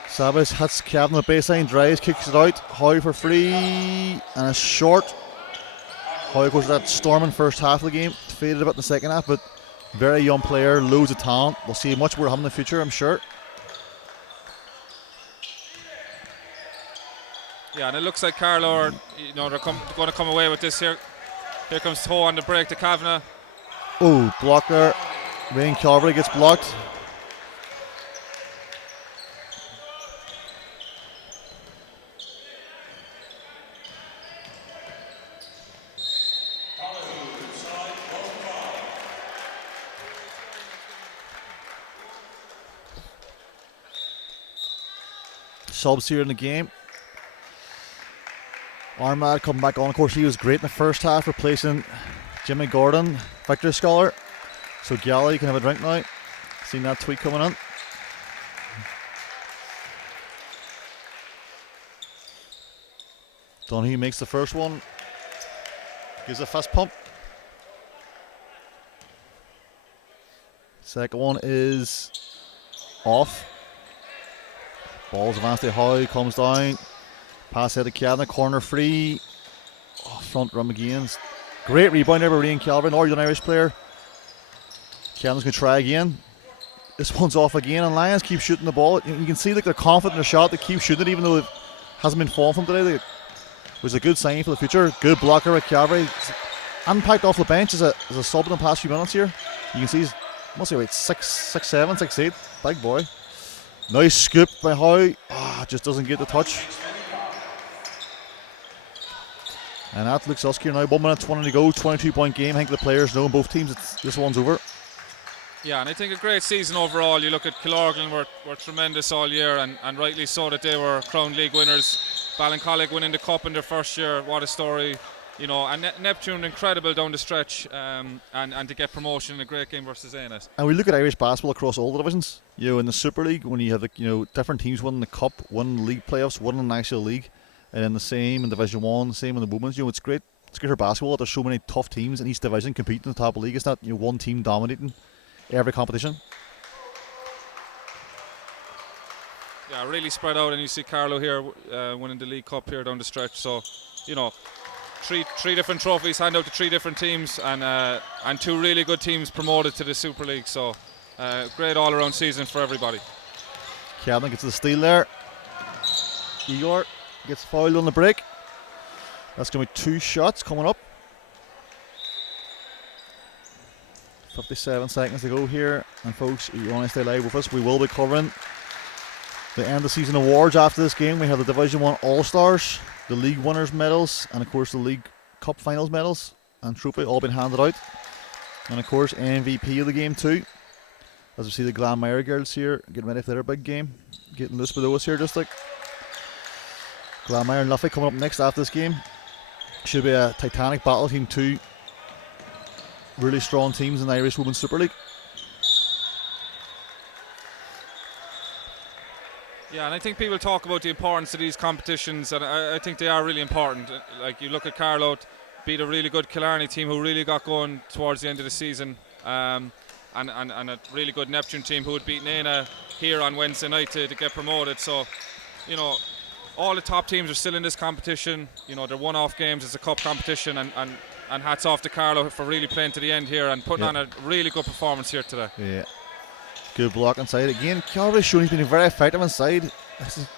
Sabas hits Kevin the baseline, drives, kicks it out. Howe for free, and a short. How, of course, that storming first half of the game, faded a bit in the second half, but very young player, loads of talent. We'll see much more of him in the future, I'm sure. Yeah, and it looks like Carlow are, they're going to come away with this here. Here comes Toe on the break to Kavanagh. Oh, block there. Ryan Calvary gets blocked. Subs here in the game. Armad coming back on. Of course, he was great in the first half, replacing Jimmy Gordon, Victor Scholar. So Galley can have a drink now. Seen that tweet coming in. Donahue makes the first one. Gives a fist pump. Second one is off. Ball's advanced to Howe, comes down. Pass out to Kavanagh, corner free. Oh, front rim again. Great rebound there by Ryan Calvin, Northern Irish player. Cavanagh's going to try again. This one's off again, and Lions keep shooting the ball. You can see like they're confident in their shot. They keep shooting it, even though it hasn't been falling from today. It was a good sign for the future. Good blocker with Calvary. Unpacked off the bench as a sub in the past few minutes here. You can see he's must be about 6'7", 6'8". Big boy. Nice scoop by Howe. Just doesn't get the touch. And that looks us here now. 1 minute 20 to go. 22-point game. I think the players know in both teams this one's over. Yeah, and I think a great season overall. You look at Killorglin were tremendous all year, and rightly so that they were crowned league winners. Ballincollig winning the cup in their first year. What a story. And Neptune incredible down the stretch, and to get promotion in a great game versus ANS. And we look at Irish basketball across all the divisions. In the Super League, when you have different teams winning the cup, winning the league playoffs, winning the National League, and then the same in Division 1, the same in the women's. It's great. It's great for basketball. There's so many tough teams in each division competing in the top of the league. It's not one team dominating every competition. Yeah, really spread out, and you see Carlow here winning the League Cup here down the stretch. So, three different trophies hand out to three different teams, and two really good teams promoted to the Super League. So, great all-around season for everybody. Kavanagh gets the steal there. Igor gets fouled on the break. That's going to be 2 shots coming up. 57 seconds to go here. And folks, you want to stay live with us, we will be covering the end of season awards after this game. We have the Division 1 All-Stars, the League Winners medals, and of course the League Cup Finals medals and trophy all been handed out. And of course MVP of the game too. As we see the Glanmire girls here getting ready for their big game. Getting loose below us here just like. Glanmire and Luffy coming up next after this game. Should be a titanic battle between two really strong teams in the Irish Women's Super League. Yeah, and I think people talk about the importance of these competitions, and I think they are really important. Like, you look at Carlow, beat a really good Killarney team who really got going towards the end of the season, and a really good Neptune team who had beaten Éina here on Wednesday night to get promoted. So, all the top teams are still in this competition. They're one-off games. It's a cup competition, and hats off to Carlow for really playing to the end here and putting on a really good performance here today. Yeah. Good block inside. Again, Calvary's shown he's been very effective inside. This is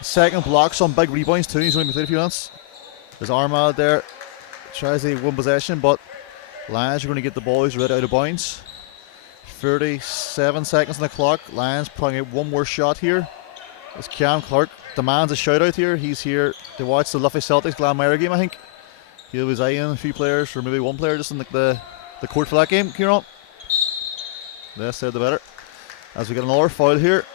second block, some big rebounds too. He's only played a few minutes. There's Armad there. Tries to win possession, but Lions are going to get the ball. He's right out of bounds. 37 seconds on the clock. Lions putting out one more shot here. It's Cam Clark demands a shout out here. He's here to watch the Luffy Celtics Glanmire game, I think. He was eyeing a few players, or maybe one player just in the court for that game. Kieran. Less said the better. As we get another foul here.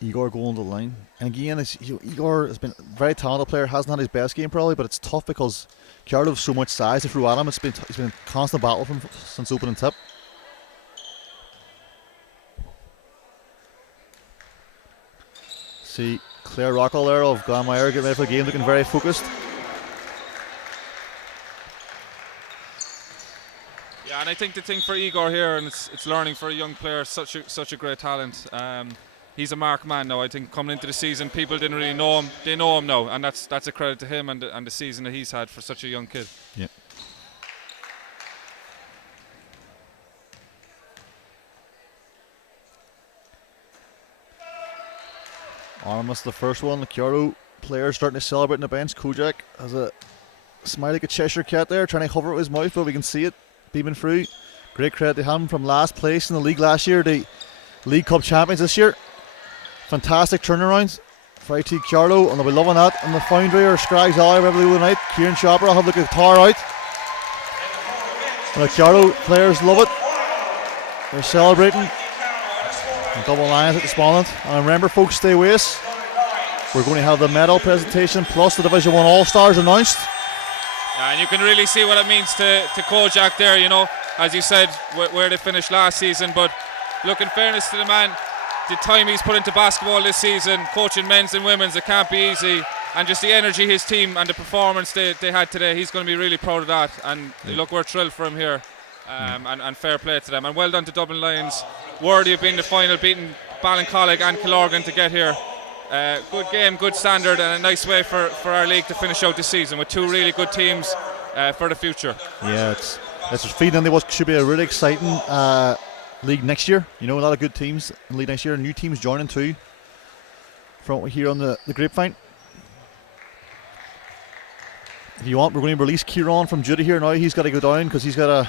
Igor going to the line. And again, Igor has been a very talented player, hasn't had his best game probably, but it's tough because Carlow has so much size to throw at him. It's been a constant battle from since opening tip. See Claire Rockall there of Glanmire getting ready for the game, looking very focused. Yeah, and I think the thing for Igor here, and it's learning for a young player, such a great talent. he's a marked man now. I think coming into the season, people didn't really know him. They know him now, and that's a credit to him and the season that he's had for such a young kid. Yeah. Almost the first one. The Carlow players starting to celebrate in the bench. Kojak has a smile like a Cheshire cat there, trying to hover it with his mouth, but we can see it beaming through. Great credit to him from last place in the league last year, the League Cup champions this year. Fantastic turnarounds for IT Carlow, and they'll be loving that. And the Foundry or Scraggs Alley, wherever they go tonight. Kieran Chopper will have the guitar out. And the Carlow players love it. They're celebrating. And Dublin Lions at the Spondent. And remember, folks, stay with us. We're going to have the medal presentation plus the Division 1 All-Stars announced. Yeah, and you can really see what it means to Kojak there, you know, as you said, where they finished last season. But look, in fairness to the man, the time he's put into basketball this season, coaching men's and women's, it can't be easy. And just the energy his team and the performance they had today, he's going to be really proud of that. And look, we're thrilled for him here. And fair play to them. And well done to Dublin Lions. Worthy of being the final, beating Ballincollig and Killorglin to get here. Good game, good standard, and a nice way for our league to finish out this season with two really good teams for the future. Yeah, it's feeding. There should be a really exciting league next year. You know, a lot of good teams in the league next year. New teams joining too. From what we hear on the grapevine. If you want, we're going to release Kieran from Judy here now. He's got to go down because he's got a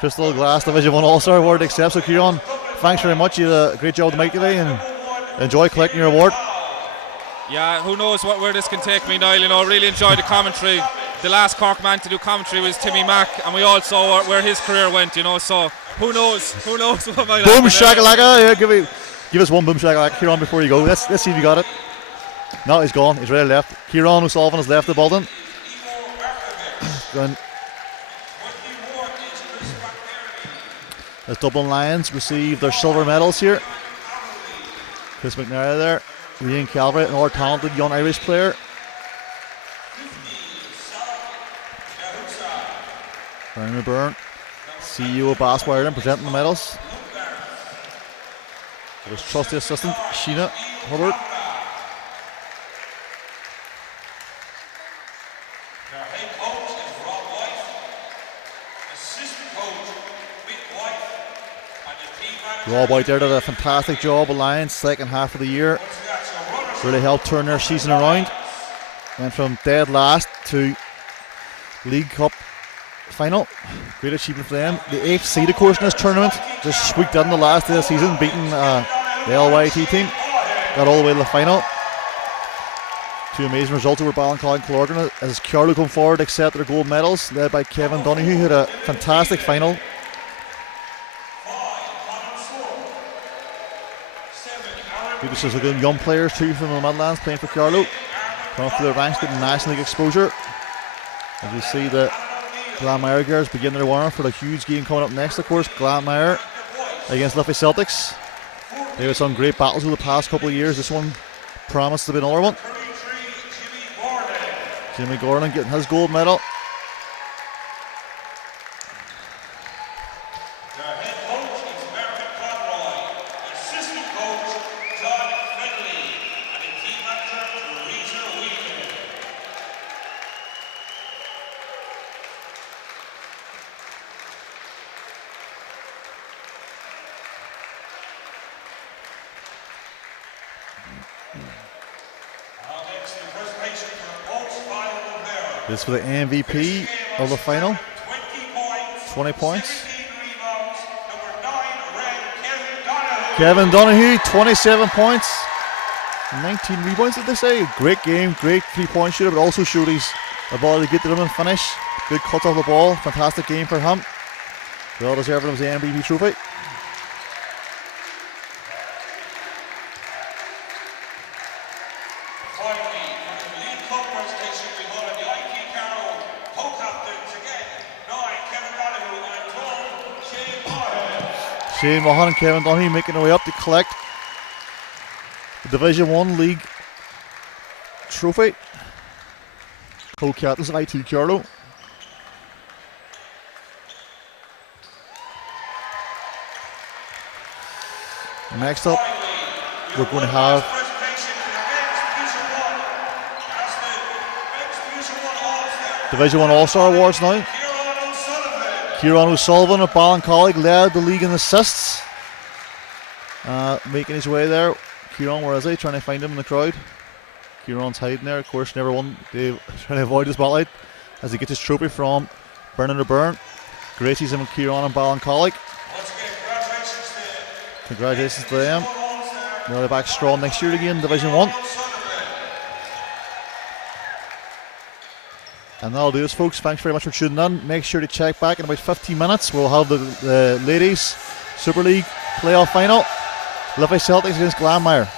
Crystal Glass Division 1 All-Star Award to accept. So Kieran, thanks very much. You did a great job tonight today and enjoy collecting your award. Yeah, who knows where this can take me, Niall. You know, really enjoyed the commentary. The last Cork man to do commentary was Timmy Mack, and we all saw where his career went, you know, so who knows what might happen. Boom shakalaka, yeah, give us one boom shakalaka, Kieran, before you go. Let's see if you got it. No, he's gone, he's right left. Kieran O'Sullivan has left the building. As Dublin Lions receive their silver medals here. Chris McNary there, Ian Calvary, another talented young Irish player. Brian McByrne, CEO of Basketball Ireland, presenting the medals. His trusty assistant, Sheena Hubbard. Rob out there did a fantastic job with Lions second half of the year. Really helped turn their season around. Went from dead last to League Cup final. Great achievement for them. The 8th seed, of course, in this tournament. Just squeaked in the last day of the season, beating the LYT team. Got all the way to the final. Two amazing results over Ballincollig and Killorglin as Carlow come forward, accepted their gold medals, led by Kevin Donoghue, who had a fantastic final. Good to see some young players too from the Midlands playing for Carlow. Coming up to their ranks, getting National League exposure. As you see the Glanmire girls begin their warm-up for the huge game coming up next, of course. Glanmire against Liffey Celtics. They've had some great battles over the past couple of years. This one promised to be another one. Jimmy Gordon getting his gold medal. This is for the MVP of the final. 20 points. Kevin Donoghue, 27 points. 19 rebounds, did they say? Great game, great 3-point shooter, but also showed his ability to get to them and finish. Good cut off the ball. Fantastic game for him. Well deserving of the MVP trophy. Shane Mahan and Kevin Donoghue making their way up to collect the Division 1 League trophy. Co-captains of IT Carlow. Next up, we're going to have Division 1 All-Star Awards now. Kieran O'Sullivan of Ballincollig led the league in assists. Making his way there. Kieran, where is he? Trying to find him in the crowd. Kieran's hiding there. Of course, never won. They're trying to avoid the spotlight as he gets his trophy from Bernard O'Byrne. Great season with Kieran and Ballincollig. Congratulations to them. They'll be back strong next year again, Division 1. And that'll do us, folks. Thanks very much for tuning in. Make sure to check back in about 15 minutes. We'll have the ladies Super League playoff final. Liffey Celtics against Glanmire.